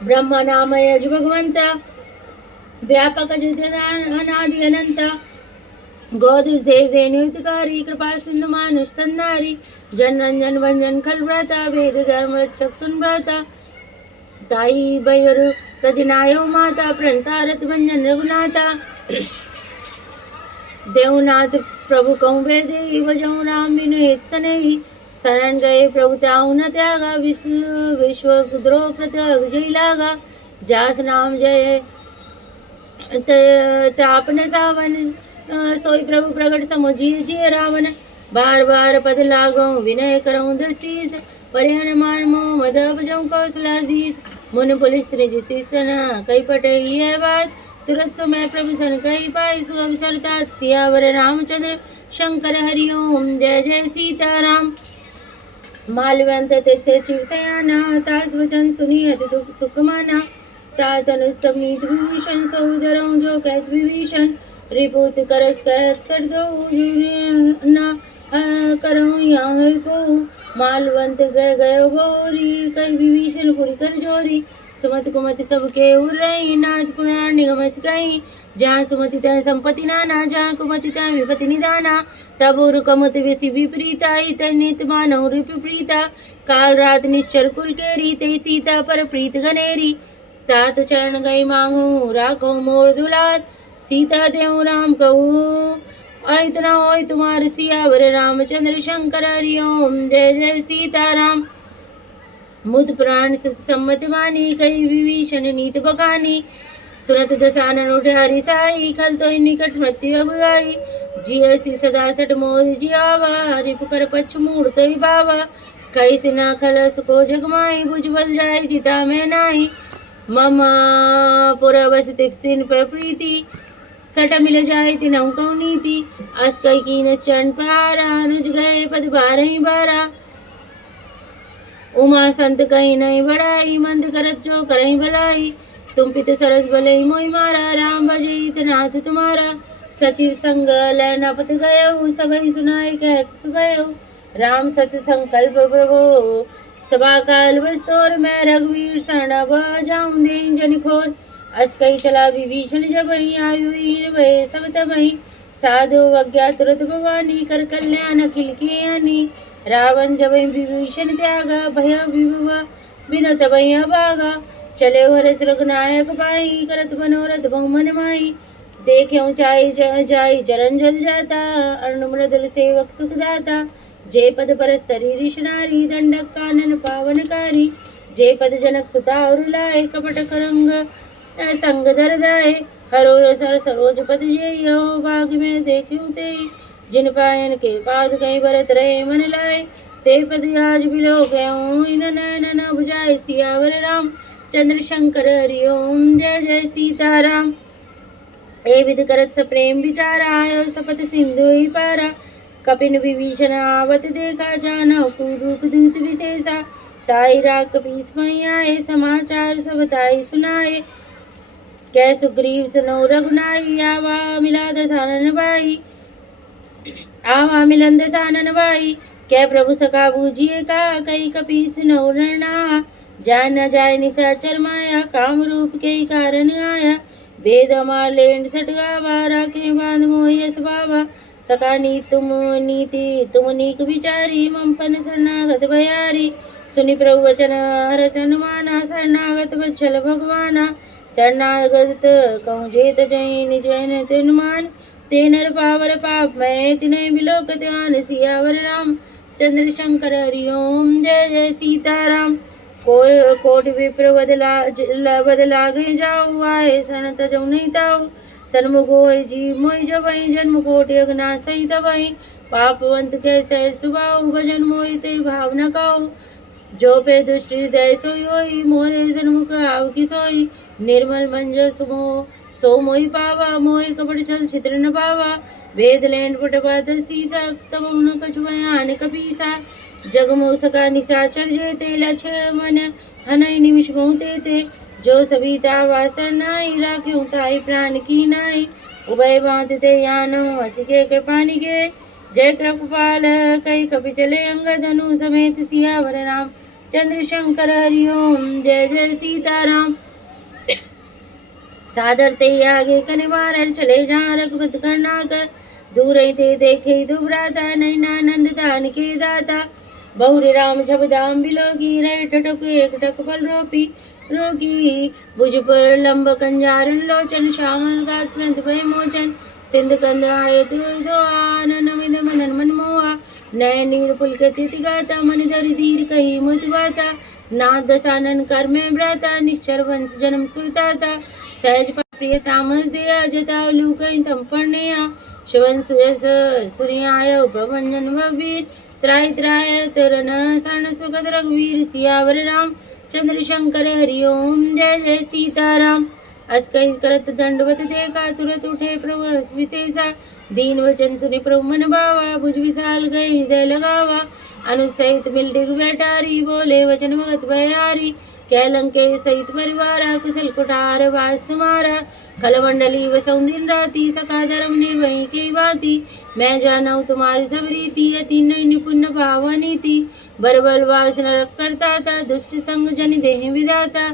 ब्रह्मा नाम यज भगवंता, व्यापक अनादि अनंता। गौदुष देव देनुतकारी, कृपा सिंधु मानुष तंदारी। जन रंजन भंजन खल व्रता, वेद धर्म रक्षक सुन व्रता। ताई बयर तजनायो माता, प्रणतारत भंजन रघुनाथा। देवनाथ प्रभु कहूँ वेदे, भजऊ राम बिनु एक सनहि। शरण गए प्रभु त्याऊ न त्यागा, विश्व द्रोह प्रत्यग जय लागा। जास नाम जय ताप न सावन, सोई प्रभु प्रगट समुझिए जिय रावण, बार बार पद लागो विनय करऊं दसीस, पर हनुमान मोह मद भजऊं कौशलाधीश, मुन पुलिस त्रिज शीसन कई पटे है बात, तुरंत समय प्रभु सन कही पाई सु अवसर तात, सियावर रामचंद्र शंकर हरिओम, जय जय सीताराम। मालवंत ते चिव सयाना, तास वचन सुनी अति दुख सुख माना, तात अनुस्तम नीत विभीषण, सौदरऊं जो कहत विभीषण, रिपुत करस कहत सर दो न करऊं यहाँ को, मालवंत गए गयो भोरी, कई विभीषण पुरी कर जोरी, सुमति कुमति सबके उरई, नाथ पुराण निगमस गई, जहाँ सुमति तह संपत्ति नाना, जहाँ कुमति तह विपति निदाना, तब उर कमुत बेसी विपरीता, तह नित मानव रिप्रीता, काल रात निश्चर कुल केरी, ते सीता पर प्रीत गनेरी, तात चरण गई मांगू राखो मोर दुलार, सीता देव राम कहू इतना हो तुम्हार सियावर रामचंद्र शंकर हरिओम, जय जय सीताराम। मुद प्राण सुत सम्मत मानी, कई विभीषण नीत बखानी, सुनत दसानन उठे हरि साई, खल तो निकट मृत्यु अब आई, जियसी सदा सट मोर जियावा, रिप कर पछ मूड तो बावा, कई सिना खल सुको जगमाई, बुझ बल जाय जिता में नाई, मम पुरवस तिपसिन पर प्रीति, सट मिल जाए तिनहु कहु नीति, अस कई कीन चरण प्रहारा, अनुज गए पद बारही बारा, उमा संत कहीं नहीं बढ़ाई, मंद करत जो करही भलाई, तुम पित सरस भले मोहि मारा, राम भजे नाथ तुम्हारा, सचिव संग लयनापत गयो, सबई सुनाए कहत सुगयो, राम सत संकल्प प्रभो सभा काल बस्तोर, मैं रघुवीर शरण जाऊं दे जन खोर, अस कई चला विभीषण जबहि, आयु हीन भय सब तबहि, साधु अज्ञा तुरत भवानी, कर कल्याण अखिल कियानी, रावण जबहि विभीषण त्यागा, भय विभवा बिनु तबहि अभागा, चले हरस रघुनायक पाई, करत मनोरथ बहु मन माही, देखे ऊंचाई जाई चरण जल जाता, अर्ण मृदुल सेवक सुख दाता, जे पद परस्तरी ऋष नारी, दंडक कानन पावनकारी, जे पद जनक सुता और लाए, कपट करंग संग धर दाए, हरोर सर सरोज पद जेयो, बाग में देखूं ते, जिन पायन के पाद कहीं भरत रहे मन लाए, ते पद आज बिलो गयो इन नैन बुझाए, सियावर राम चंद्र शंकर हरिओम, जय जय सीताराम। ए विध करत स प्रेम विचारा, आयो सपत सिंधु ही पारा, कपिन विभीषण आवत देखा, जाना रूप दूत विशेषा, ताई राग कपीस आए, समाचार सब ताई सुनाए, कै सुग्रीव सुनो रघुनाई, आवा मिला दसानन भाई, आवा मिलन दसानन भाई, कै प्रभु सखा बूझिए का, कई कपीस नौ रणा, जान न जाय निशाचर माया, काम रूप के कारण आया, वेद अमार लेंड सटगावा, राखे बांध मोयस बाबा, सका नीति तुम नीक विचारी, ममपन शरणागत भयारी, सुनि प्रभु वचन हरस हनुमाना, शरणागत वत्सल भगवाना, शरणागत कहूँ जेत जय निज हनुमान, ते नर पावर पाप मैं तिन्हें बिलोक ध्यान, सियावर राम चंद्र शंकर हरिओम, जय जय सीताराम। कोट विप्र बदला गए जाऊ, आए शरण तजऊ नहीं ताऊ, सन्मुख होय जीव मोहि जबहि, जन्म कोटि अगना सही तबहि, पापवंत के सह सुभाऊ, भजन मोहि ते भाव न काऊ, जो पे दुष्ट हृदय सोई होई, मोरे सन्मुख आव की सोई, निर्मल मंज सुमो सो मोहि पावा, मोहि कपट छल छित्र न पावा, वेद लेन पटवा दसीसा, तब उन कछु बयान कपीसा, जग मूसका निशाचर जेते, लक्ष मन हनई निमिष बहुते ते, जो सविता वासर नाई, राख्यूं ताई प्राण की नाई, उभय बांधते यानो हसी के कृपानि के, जय कृपाल कई कपि चले अंगद, धनु समेत सियावर राम चंद्र शंकर हरिओम, जय जय सीताराम। सादर ते आगे कनिवार चले जहाँ रघुपत करनाकर, दूर ते देखे दुभ्राता, नैनानंद दान के दाता, बहुरी राम शब्दाम बिलोगी, रहे टटक एक टक पल रोगी, भुज पर लंब कंजारन लोचन, श्यामल गात प्रंत भय मोचन, सिंध कंद आये तुरजो आनन मिद मनन मन मोहा, नय नीर पुलकति गाता, मन धरि धीर कही मुत बाता, नाथ दसानन कर में भ्राता, निश्चर वंश जन्म सुरताता, सहज प्रिय तामस दया, जता लू कहीं तम पढ़नेया, श्रवण सुयस सुनियाय प्रभंजन वीर त्राय त्राय तरन शरण सुगत रघुवीर सियावर राम चंद्र शंकर हरिओम जय जय सीताराम। अस कही करत दंडवत देखा तुरंत उठे प्रभु रस विशेषा दीन वचन सुनि प्रभु मन भावा भुज विशाल गए हृदय लगावा अनुसहित मिल डिग बैठारी बोले वचन भगत भयारी कैलंके सहित परिवारा कुशल कुठार वास तुम्हारा खलमंडली वसुं दिन राती सका धर्म निर्वही की भांति मैं जानऊ तुम्हारी सब रीति अति नई निपुण भाव नीति बरबल वास नरक करता था दुष्ट संग जन देह विदाता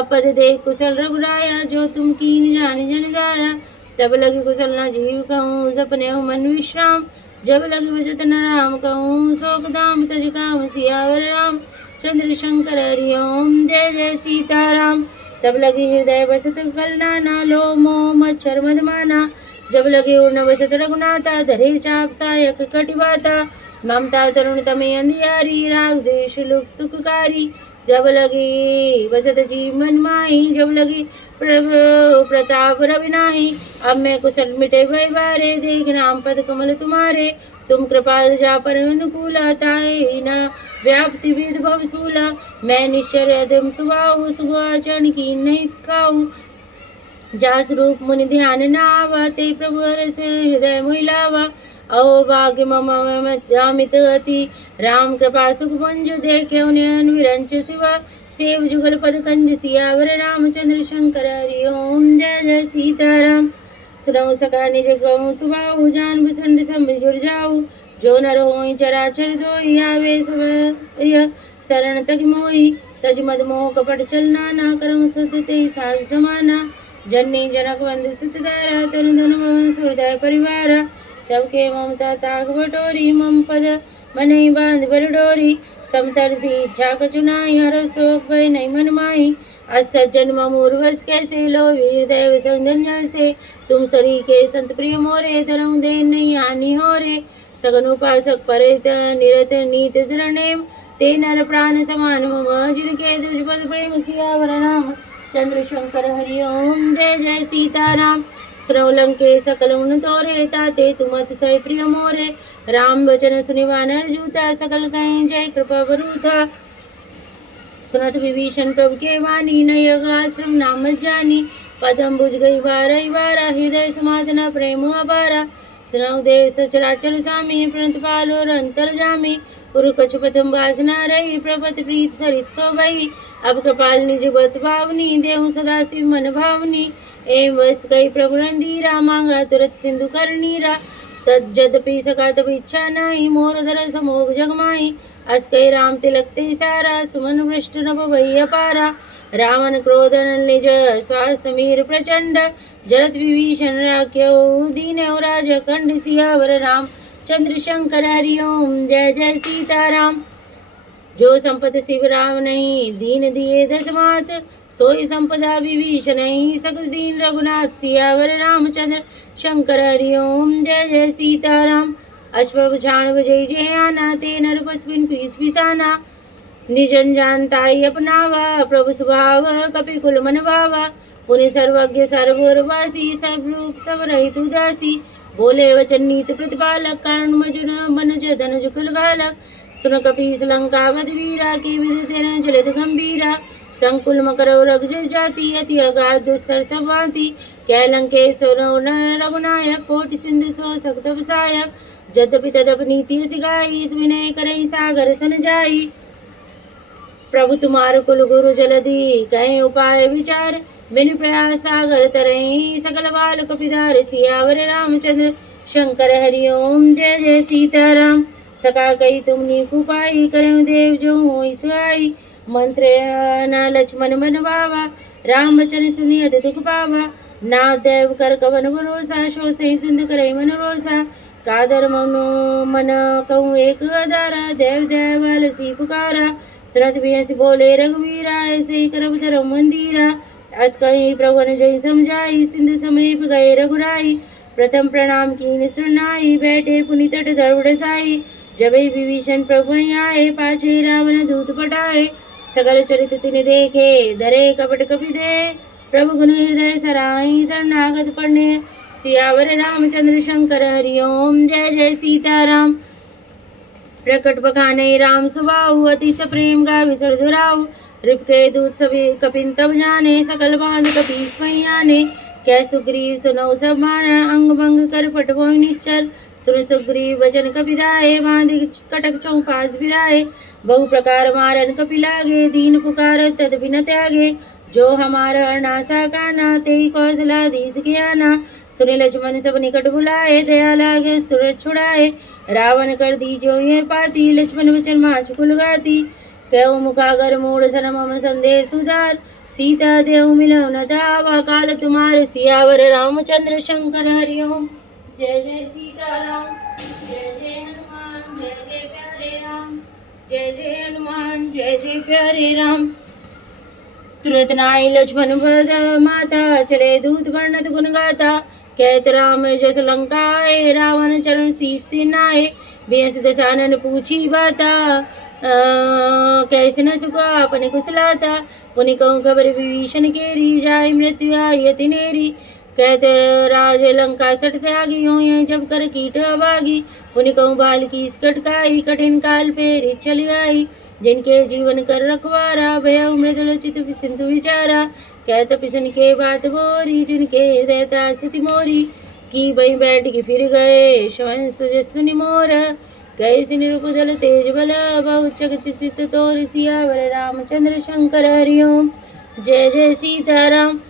अपद देख कुशल रघुराया जो तुम कीन जान जन दाया तब लगी कुशल न जीव कहूँ सपने हो मन विश्राम जब लगी बचत न राम कहूँ शोक दाम तज काम सियावर राम चंद्र शंकर हरिओम जय जय सीताराम। तब लगी हृदय बसत कलनाना लो मोह मच्छर मदमाना जब लगे उड़न बसत रघुनाथा धरे चाप सायक कटिबाता ममता तरुण तमे अंधियारी राग देश लुक सुखकारी जब लगी बसत जीवन माही जब लगी प्रताप रवि नाही अब मैं कुशल मिटे भय बारे देख राम पद कमल तुम्हारे तुम कृपाल जा पर अनुकूला ताए न व्याप्ति विद भव सूला मैं निश्चर अधम सुभाऊ सुभाचरण की नहीं खाऊ जास रूप मुनि ध्यान न आवा ते प्रभु रस हृदय मोहिलावा अहो भाग्य मम अमित अति राम कृपा सुख मंजु देखे विरंच शिव सेव जुगल पद कंज सियावर रामचंद्र शंकर हरि ओम जय जय सीताराम। सुनऊ सका निज कहूँ सुबाहु जान भुसंड संबिर जाऊ जो नर होई चराचर दोई आवे सब शरण तक मोई तज मद मोह कपट चलना ना करऊँ सुत ते साल समाना जननी जनक वंद सुत दारा तनु धन भवन सुहृदय परिवारा सबके ममता ताक बटोरी मम पद मनई बांध बर डोरी समतर सी इच्छा कचुनाई हर शोक भय नहीं मन माही असज्जन ममूर्वस कैसे लो वीर देव संगन से तुम सरी के संत प्रिय मोरे धरऊ दे नहीं हानि हो रे सगन उपासक परित निरत नीत दृढ़ ते नर प्राण समान मम जिनके दुष्पद प्रेम सियावर राम चंद्र शंकर हरि ओम जय जय सीताराम। श्रवलंके सकल उन तोरे ताते तुम अतिशय प्रिय मोरे राम वचन सुनिवानर जूता सकल कहीं जय कृपा बरूथा सुनत विभीषण प्रभु के वाणी नयगाश्रम नाम जानी पदम बुझ गई बारा हृदय समाधना प्रेम अबारा सुनऊ देव सचराचर स्वामी प्रणत पालो अंतर जामी पुर कछ पथम वासना रही प्रपत प्रीत सरित सो भई अब कृपाल निज बत भावनी देहु सदा शिव मन भावनी एम वस्त कई प्रभु रंधीरा मांगा तुरत सिंधु कर नीरा तद्यपि सका तब इच्छा नहीं मोर धर समोग जगमाई अस कई राम तिलक ते सारा सुमन वृष्ट नभ भई अपारा रावण क्रोधन निज श्वास समीर प्रचंड जरत विभीषण राख्यो दीन राज कंड सियावर राम चंद्र शंकर हरि ओम जय जय सीताराम। जो संपत शिव राम नहीं दीन दिए दस मात सोई संपदा विभीषण नहीं सकल दीन रघुनाथ सियावर रामचंद्र शंकर हरि ओम जय जय सीताराम। अश्व छाण जय जय आना ते नर पसपिन पीस पिसाना निजन जानताई अपनावा प्रभु स्वभाव कपि कुल मन भावा पुनि सर्वज्ञ सर्ववासी सब रूप सब रहित उदासी बोले वचन नीत प्रतिपालक कारण मजुन मनुज धनुज कुल घालक सुन कपीस लंका वध वीरा के विद तेन जलद गंभीरा संकुल मकरो रघु जाति अति अगाध दुस्तर सभाति कैलंके सोनो रघुनायक कोटि सिंधु सो सक्त बसायक जदपि तदप नीति सिगाई विनय करई सागर सन जाई प्रभु तुम्हार कुल गुरु जलधि कहे उपाय विचार बिन प्रयास सागर तरही सकल बाल कपिदार सियावर रामचंद्र शंकर हरि ओम जय जय सीताराम। सका कही तुम नीकु पाई करऊ देव जो होई सुहाई मंत्र न लक्ष्मण मन भावा राम वचन सुनियत दुख पावा ना देव कर कवन भरोसा शो सही सुंद करे मन रोसा कादर मनो मन कहूँ एक अदारा देव देवाल सी पुकारा सुनत भी बोले रघुवीरा ऐसे ही करब धर्म मंदिरा अस कही प्रभु ने जय समझाई सिंधु समीप गए रघुराई प्रथम प्रणाम की सुनाई बैठे पुनि तट धर्म साई जब विभीषण प्रभु आए पाछे रावण दूत पटाए सकल चरित तिन देखे धरे कपट कपि दे प्रभु गुण हृदय सराई शरणागत पढ़ने सियावर रामचंद्र शंकर हरि ओम। जय जय सीताराम। प्रकट बखाने राम सुबाहु, अति सप्रेम गा विसर दुराहु। रिपके दूत सभी कपिन तब जाने, सकल बांध कपीस पहियाने। कै सुग्रीव सुनौ सब मान, अंग भंग कर पट भोय निश्चर। सुन सुग्रीव वचन कपिदाए, बांध कटक चौपास बिराए। बहु प्रकार मारन कपि लागे, दीन पुकार तद बिन त्यागे। जो हमारा नासा काना, तेई कौशलाधीश ज्ञाना। सुनि लक्ष्मण सब निकट बुलाए, दया लागे स्तुर छुड़ाए। रावण कर दीजो ये पाती, लक्ष्मण वचन माच कुल गाती। कहो मुखागर मूढ़ सन मम संदेश उदार। सीता देव मिलो न दावा, काल तुम्हार सियावर रामचंद्र शंकर हरि ओम। जय जय सीताराम। जय जय हनुमान, जय जय प्यारे राम। जय जय हनुमान, जय जय प्यारे राम। तुरत नाई लक्ष्मण बद माता, चले दूत वर्णत गुण गाता। कहत राम जस लंकाए, रावण चरण शीस नाए। बेस दशानन पूछी बाता, कैसे न सुखा अपने कुशलाता। पुनि कहूँ खबर विभीषण केरी, जाय मृत्यु आई अति नेरी। कहते राज लंका सट त्यागी, हो जब कर कीट अभागी। पुनि कहूँ बाल की कटकाई, कठिन काल पे चली आई। जिनके जीवन कर रखवारा, भय मृदुल चित सिंधु विचारा। कहत पिसन के बात बोरी, जिनके हृदय तासित मोरी। की बही बैठ के फिर गए, श्रवण सुजसुनि मोर। कैसे निरुपदल तेज बल, बहु जगत चित तोर। सियावर रामचंद्र शंकर हरि ओम। जय जय सीताराम।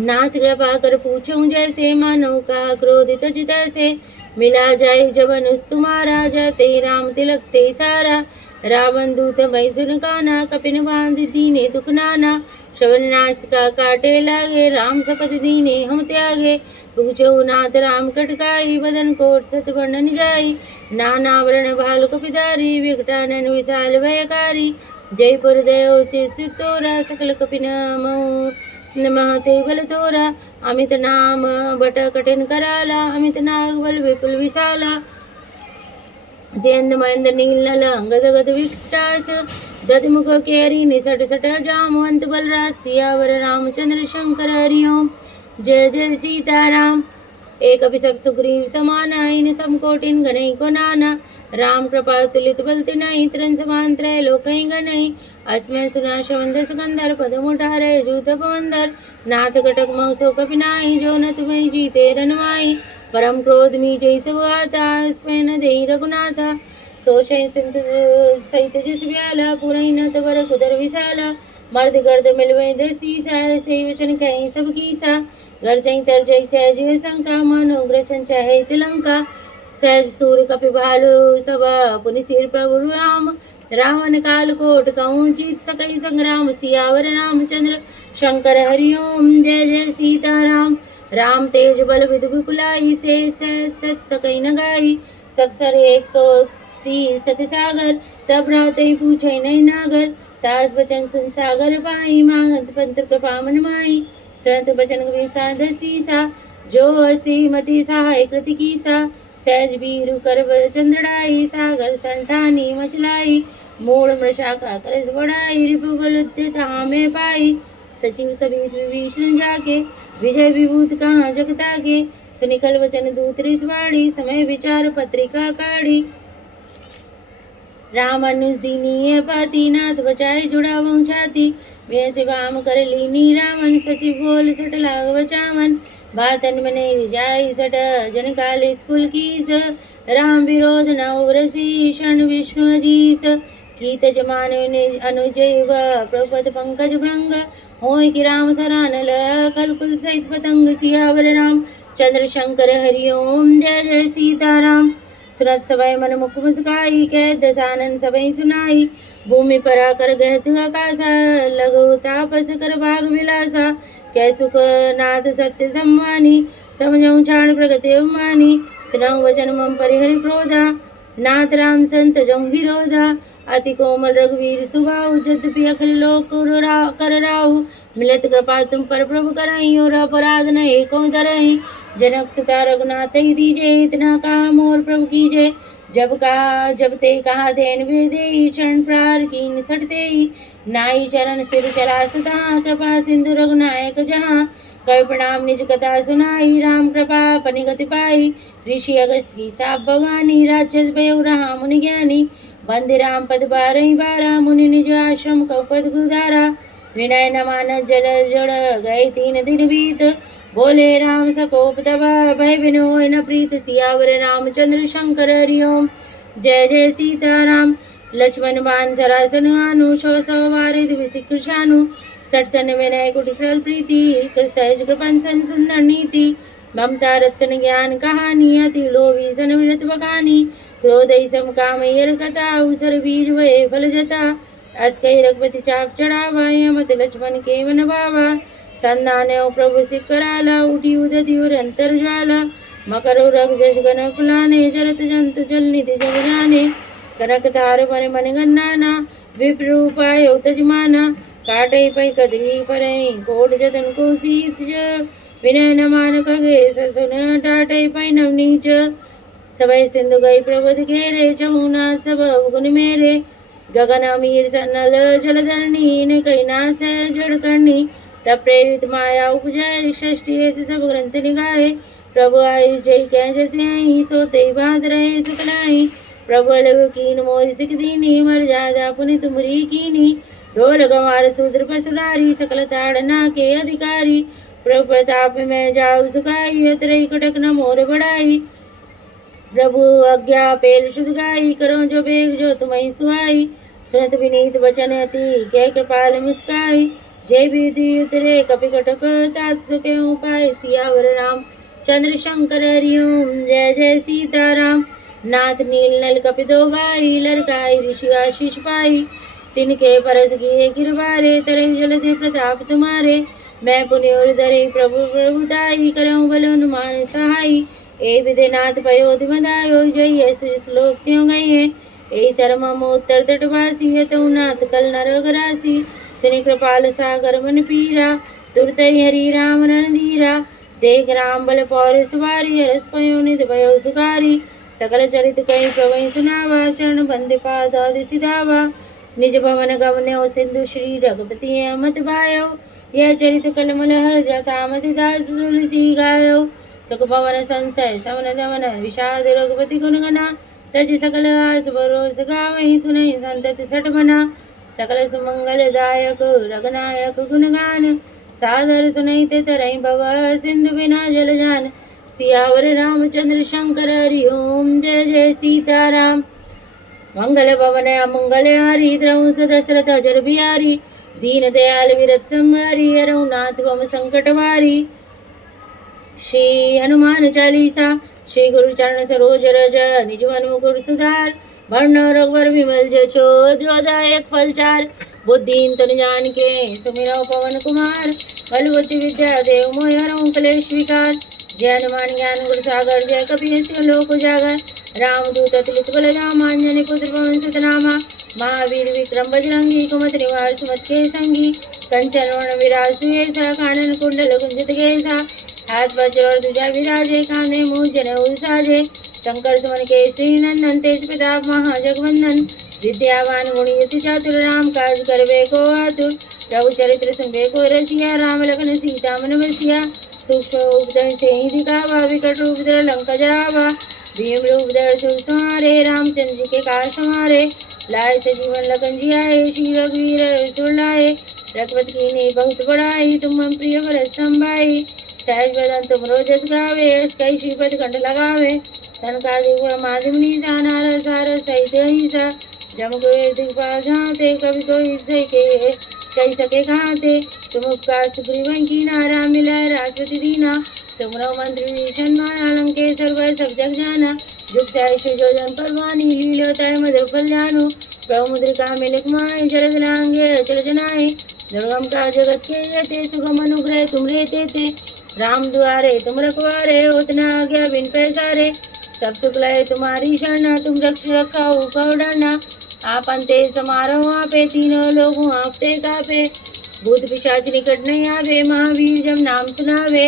नाथ कृपा कर पूछूं जैसे, मानव का क्रोधित तैसे। मिला जाए जब अनुस तुम्हारा, जाते राम तिलक ते सारा। रावण दूत मई सुन काना, कपिन बांध दीने दुख नाना। श्रवण नाश का काटे लागे, राम शपथ दीने हम त्यागे। पूछो नाथ राम कटकाई, बदन कोट सत वर्णन जाई। नाना वर्ण भालु कपिधारी, विकटानन विशाल भयकारी। जयपुर देव तोरा, सकल कपिन नमः ते बल तोरा। अमित नाम बट कठिन कराला, अमित नाग बल विपुल विशाला। देंद महेंद्र नील नल अंगद गद विकटास। दध मुख केरी निसट सट जामवंत बलराज। सियावर रामचंद्र शंकर हरि ओम। जय जय सीताराम। एक अभिसप सुग्रीव समाना, इन सम कोटिन गणई को नाना। राम कृपा तुलित बलति नहीं, त्रन समान त्रय लोकई गणई। अस्मै सुना श्रवण सुगंधर, पदम उठारे जूत पवंदर। नाथ कटक मौसो कपिनाई, जो न तुम्हें जीते रनवाई। परम क्रोध मी जय सुहाता, अस्मै न देहि रघुनाथा। सोशय सिंधु सहित जिस ब्याला, पुरई न तवर कुदर विशाला। मर्द गर्द मिलवे दसीसा, से वचन कहीं सब कीसा। गर्जई तरजई सहज शंका, मनोग्र संचय तिलंका। सहज सूर कपि भालु सब, पुनि सिर प्रभु राम। रावण काल कोट कहूँ जीत सकई संग्राम। सियावर रामचंद्र शंकर हरि ओम। जय जय सीताराम। राम तेज बल विधु विपुलाई, से सत सकई न गाई। सकसर 180 सत सागर, तब राते पूछे नहीं नागर। तास बचन सुन सागर पाई, मांगत पंत्र कृपा मन माई। शरत बचन कवि साध सीसा, जो असी मति सहाय कृति कीसा। सहज बीरु कर चंद्रड़ाई, सागर संठानी मचलाई। मूल मृषा का करस बढ़ाई, रिपु बल तामे पाई। सचिव सभी विभीषण जाके, विजय विभूत कहाँ जगता के। सुनिकल वचन दूत रिसवाड़ी, समय विचार पत्रिका काढ़ी। राम अनुज दीनीय पाती, नाथ बचाए जुड़ावं छाती। वे से वाम कर लीनी रावण, सचिव बोल सट लाग बचावन। बातन मने रिजाई सट, जन काल स्कुल कीस। राम विरोध न उरसी, शरण विष्णु अजीस। कीत जमान अनुजय प्रपद पंकज भृंग। होय कि राम सरानल, कलकुल सहित पतंग। सियावर राम चंद्र शंकर हरि ओम। जय जय सीताराम। सुनत सबय मन मुख मुस्काई, कह दसानन सबय सुनाई। भूमि परा कर गहत आकाशा, लघु तापस कर भाग विलासा। कै सुख नाथ सत्य सम्मानी, समझऊ छाण प्रगति मानी। सुनऊ वचन मम परिहर क्रोधा, नाथ राम संत जम विरोधा। अति कोमल रघुवीर सुबाहु, यद्यपि अखिल लोक कर राहु। मिलत कृपा तुम पर प्रभु करहि, और अपराध न एको धरहि। जनक सुता रघुनाथ ही दीजे, इतना कहा मोर प्रभु कीजे। जब ते कहा देन वे दे, क्षण प्रार की निसटते ही। नाई चरण सिर चला सुता, कृपा सिंधु रघुनायक जहाँ। कर प्रणाम निज कथा सुनाई, राम कृपा पनिगति पाई। ऋषि अगस्त की साप भवानी, राक्षस भयो रहा मुनि ज्ञानी। बंदे राम पद बारही बारा, मुनि निज आश्रम कौ पद गुधारा। विनय न मानस जड़ जड़ गए 3 दिन बीत, बोले राम सकोप तब भय बिनोय न प्रीत। सियावर रामचंद्र शंकर हरि ओम, जय जय सीताराम। लक्ष्मण बान सरासन आनु, सौ सौ वारिद विशिखशानु। सटसन विनय कुटिसल प्रीति, सहज कृपन सन सुंदर नीति। ममता रत्सन ज्ञान कहानी, अति लोभी सन विरत बखानी। क्रोध सम काम यर कथा, उसर बीज वये फल जता। अस कही रघुपति चाप चढ़ावा, मत लक्ष्मण के मन भावा। संदान्यो प्रभु सिख कराला, उठी उदति और अंतर ज्वाला। मकरो रघ जश गन फुलाने, जरत जंतु जल निधि जग जाने। कनक तार मन मन गन्नाना, विप्र रूपायो तजमाना। काटे पै कदरी फरई, कोट जतन को सीत। विनय न मान कगे ससुन, टाटे पै नवनीच। सबय सिंधु गई प्रबोध घेरे, चमुनाथ सब गुण मेरे। गगन अमीर सनल जलधरणी, ने कही नास जड़ करनी। तब प्रेरित माया उपजाए, षष्ठी सब ग्रंथ निगाहे। प्रभु आयु जय कै जैसे आई, सोते बांध रहे सुखलाई। प्रभु अलग कीन मोहि सिख दीनी, मर जादा पुनि तुमरी कीनी। ढोल गंवार शूद्र पसुरारी, सकल ताड़ना के अधिकारी। प्रभु प्रताप में जाऊ सुखाई, अतरई कटक न मोर बढ़ाई। प्रभु आज्ञा पेल शुद्ध गाई, करो जो बेग जो तुम्हें सुहाई। सुनत विनीत वचन अति, कै कृपाल मुस्काई। जय विधि उतरे कपि कटक, तात सुखे उपाय। सियावर राम चंद्र शंकर हरि ओम, जय जय सीताराम। नाथ नील नल कपि दो भाई, लड़काई ऋषि आशीष पाई। तिनके परस किए गिरवारे, तरह जल दे प्रताप तुम्हारे। मैं पुण्य और धरे प्रभु प्रभुताई, करऊँ बल हनुमान सहाई। ए विधिनाथ पयोधि मदायो, जय श्लोक त्यों गए। ए शर्म उत्तर तटवासी, हतौ नाथ कल नरघरासी। सुनि कृपाल सागर मन पीरा, तुरत हरि राम रणधीरा। देख राम बल पौर सुवारी, हरस पयो निध भयो सुखारी। सकल चरित कई प्रभु सुनावा, चरण बंदे पाद आदि सिधावा। निज भवन गवन्यो सिंधु, श्री रघुपति अमत भायो। यह चरित कलमल हर जथा, मति दास तुलसी गायो। सुख भवन संशय समन दमन, विषाद रघुपति गुण गना। तज सकल आस भरोस गावहि, सुनहि संतति सठ बना। सकल सुमंगल दायक रघुनायक गुणगान, सादर सुनहि ते तरहि भव सिंधु बिना जल जान। सियावर रामचंद्र शंकर हरि ओम, जय जय सीताराम। मंगल भवन अमंगल हारी, द्रवं दशरथ अजर बिहारी। दीन दयाल विरत संहारी, हरऊ नाथ मम संकट वारी। श्री हनुमान चालीसा, श्री गुरु चरण सरोज रज, निज मन मुकुर सुधार। वर्ण रघुवर विमल जशो, जोदायक फल चार। बुद्धिन तन जान के, सुमिरौ पवन कुमार। बल बुद्धि विद्या देव मोहि, हरऊ क्लेश विकार। जय हनुमान ज्ञान गुण सागर, जय कपीस लोक उजागर। रामदूत अतुलित बल धामा, अंजनी पुत्र पवन सुत नामा। महावीर विक्रम बजरंगी, कुमति निवार सुमति के संगी। कंचन वर्ण विराज सुवेशा, कानन कुंडल कुंजित केसा। हाथ वज्र और ध्वजा विराजे, कांधे मूँज जनेऊ साजे। शंकर सुमन केसरी नंदन, तेज प्रताप महाजगवंदन। विद्यावान गुणयति चातुर, राम काज करबे को आतुर। प्रभु चरित्र सुनबे को रसिया, राम लखन सीता मन बसिया। सूक्ष्म रूप धरि सिंहि दिखावा, विकट रूप धरि लंका जरावा। भीम रूप धरि सुर संहारे, रामचंद्र जी के काज संहारे। लाए सजीवन लखन जियाए, श्री रघुवीर रसुर लाए। रघुपति कीन्ही बहुत बड़ाई, तुम मम प्रिय भरत संभाई। सहज बदन तुमरो जस गावे, यश कहि श्रीपद कंठ लगावे। सनकादिक ब्रह्मादि मुनीसा, नारद सारद सहित अहिसा। जम कुबेर दिखपाल झांते, कवि कोई सके कही सके कहाते। तुम उपकार सुग्रीव कीन्हा, राम मिलाए राजपति दीना। तुमरो मंत्र विभीषण माना, लंकेश्वर भय सब जग जाना। जुग सहस्र योजन पर वाणी, लील्योताय मधुर फल जानु। प्रभु मुद्रिका मिलिक माहि, जरद लांघे अचल जनाहि। दुर्गम का जगत के येते, सुगम अनुग्रह तुम रे ते। राम दुआरे तुम रखवारे, होत न आज्ञा बिन पैसारे। सब सुख लय तुम्हारी शरणा, तुम रक्ष रखाओ कहो डरना। आपन तेज समारो आपे, तीनों लोग आपते कापे। भूत पिशाच निकट नहीं आवे, महावीर जब नाम सुनावे।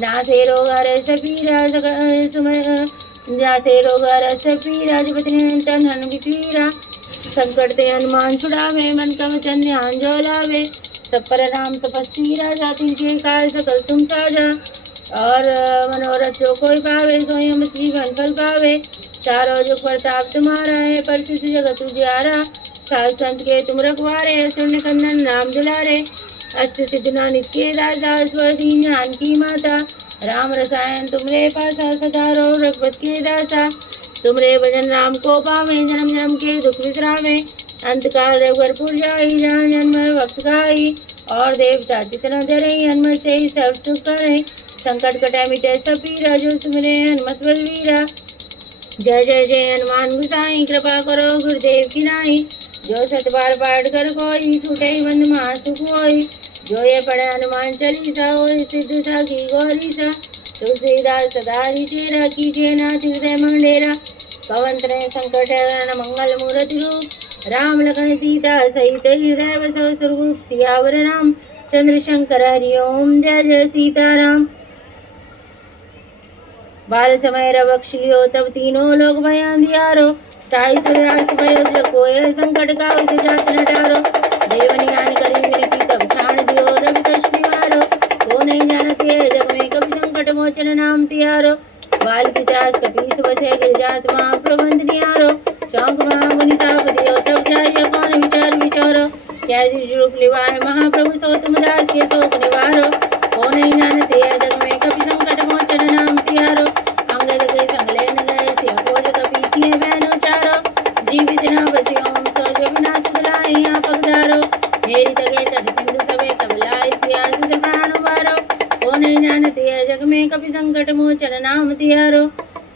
नासे रोगारस पीरा नासे रोगारस पीरा जुपति तन हनुवीरा संकट ते हनुमान छुड़ावे मन का वचन ध्यान जो लावे सब पर नाम तपस्वी राजा तिनके काज सकल तुम साजा और मनोरथ जो कोई पावे स्वयं जीवन फल पावे चारों जुग प्रताप तुम्हारा है प्रसिद्ध जगत उजियारा साध संत के तुम रखवारे शून्य कंदन राम दुलारे अष्ट सिद्ध नानित के दाता स्वर दीन ज्ञान की माता राम रसायन तुमरे पासा सदा रो रघुपत के दासा तुमरे भजन राम को पावे जन्म जन्म के दुख विश्रामे अंतकाल रघुवरपुर जाई जहाँ जन्म भक्त गाई और देवता चित्र धरे हनुमत से ही सब सुख करे संकट कटा मिटे सब पीरा जो सुमिरे हनुमत बलवीरा जय जय जय हनुमान गुसाई कृपा करो गुरुदेव की नाई जो सत बार पाठ कर कोई छूटे बंद महासुख होई जो ये पढ़े हनुमान चालीसा होई सिद्ध साखी गौरी सा तुलसीदास सदा तेरा कीजिए नाथ हृदय मंडेरा पवन तनय संकट हरण मंगल मूर्ति रूप राम लखन सीता सहित हृदय बसो स्वरूप सियावर राम चंद्र शंकर हरि ओम जय जय सीताराम। बाल समय रवक्ष लियो तब तीनों लोग बयान दियारो ताई सदास भयो कोय संकट का उस जात न डारो देवनी ज्ञान करी विनती तब छाण दियो रवि कष्ट निवारो को नहीं जानती है जग में कभी संकट मोचन नाम तियारो बाल की त्रास कपीस बसे गिर जात महाप्रबंध नियारो चौंक महामुनि साप दियो तब जाइए कौन विचार विचारो क्या रूप लिवाए महाप्रभु सो तुम दास के शोक निवारो को नहीं जानते है जग में कभी संकट मोचन नाम तियारो अंगद के संगले न गए सिया खोज कपी सिए बहनो चारो जीवित न बसे ओम सोज बिना सुधलाए यहाँ पगदारो मेरी तगे तट सिंधु सबे तब लाए सिया सुध प्राण वारो को नहीं जानते है जग में कभी संकट मोचन नाम तियारो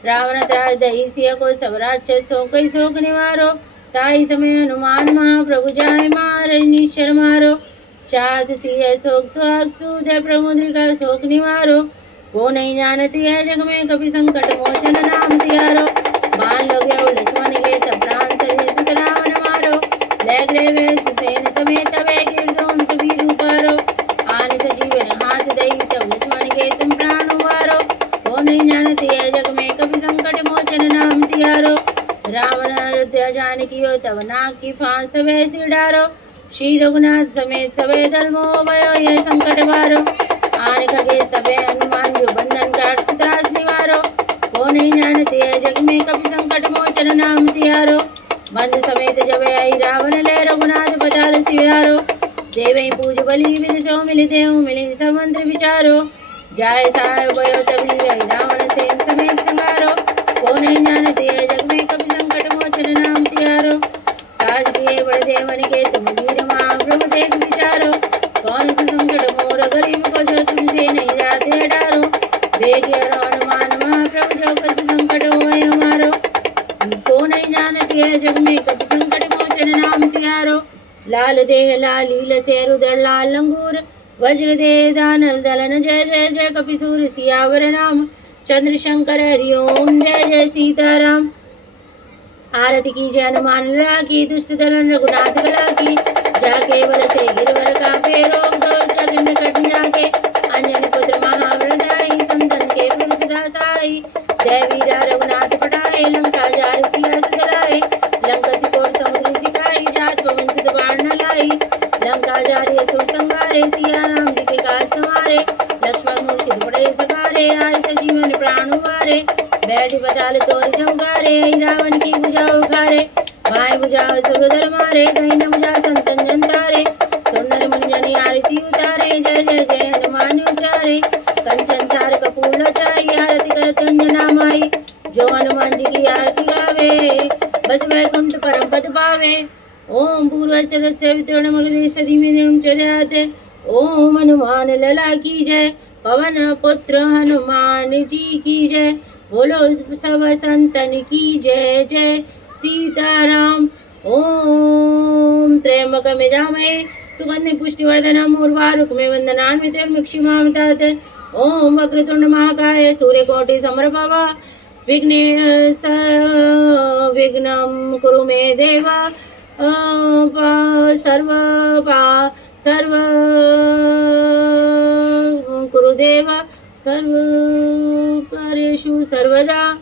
रावण त्रास दही सिया को सब राक्षस सो कई शोक निवारो ताई समय हनुमान महाप्रभु जाय मार निश्चर मारो चाँद सिय शोक सुहाग सूदय प्रमुद्रिका शोक निवारो को नहीं जानती है जग में कभी संकट मोचन नाम तियारो बाण लगे लक्ष्मण के तब प्राण तजे सुत रावण मारो लग रे सुसेन समेत तवे गिरदोन सभी रूपारो आन सजीवन हाथ दई तब लक्ष्मण के तुम प्राण उवारो को नहीं जानती है जग में कभी संकट मोचन नाम तियारो रावण अयोध्या जानकी हो तब नाग की फांस वैसी डारो श्री रघुनाथ समेत सबे धर्मो भयो ये संकट वारो आन खगे सबे हनुमान जो बंधन काट सुत्रास निवारो को नहीं जानते है जग में कभी संकट मोचन नाम तियारो बंद समेत जब आई रावण ले रघुनाथ पताल सिधारो देवे पूज बलि विधि सो मिली देव मिली सब मंत्र विचारो जाय साय भयो तभी आई रावण सेन समेत संगारो को नहीं जानते है जग में कभी संकट मोचन नाम तियारो काज किए बड़े देवन के तुम वीर महाप्रभु देख विचारो कौन सा संकट मोर गरीब को जो तुमसे नहीं जाते डारो वेग हनुमान महाप्रभु जो कछ संकट होए हमारो को नहीं जानती है जग में कभी संकट मोचन नाम तियारो लाल देह लाल लील से रुदर लाल लंगूर वज्र देह दानल दलन जय जय जय कपिसूर सियावर राम चंद्र शंकर हरि ओम जय जय सीताराम। आरती की जय हनुमान लला की दुष्ट दलन रघुनाथ गला की जाके बल से गिरवर का रोग दो चरण कट जाके अंजन पुत्र महावरदाई संतन के प्रभु सदा साई जय वीरा रघुनाथ पटाए लंका जार सिया सुधराए लंका सिकोर समुद्र सिकाई जात पवन सुत बाण न लाई लंका जारी असुर संहारे सिया राम जी के काज संवारे लक्ष्मण मूर्छित पड़े सकारे आय सजीवन प्राण उबारे बैठ बदाल तोर जमगारे रावण की भुजा उखारे भाई भुजा सुरधर मारे दहिन भुजा संतन जनतारे सुंदर मुंजनी आरती उतारे जय जय जय हनुमान उचारे कंचन थार कपूर लचाई आरती करत अंजना माई जो हनुमान जी की आरती गावे बस वैकुंठ परम पद पावे ओम पूर्व सदस्य वितरण मुरली सदी में चढ़ाते ओम हनुमान लला की जय पवन पुत्र हनुमान जी की जय बोलो सब संतन की जय जय सीताराम। ओम त्र्यंबकं यजामहे सुगंधिं पुष्टिवर्धनम् उर्वारुकमिव वन्दनान्वितैर्मुक्षीमामृतात् ओम वक्रतुंड महाकाय सूर्यकोटि समप्रभ विघ्नं कुरु मे देव सर्व कुरुदेव સર્વકાર્યેષુ સર્વદા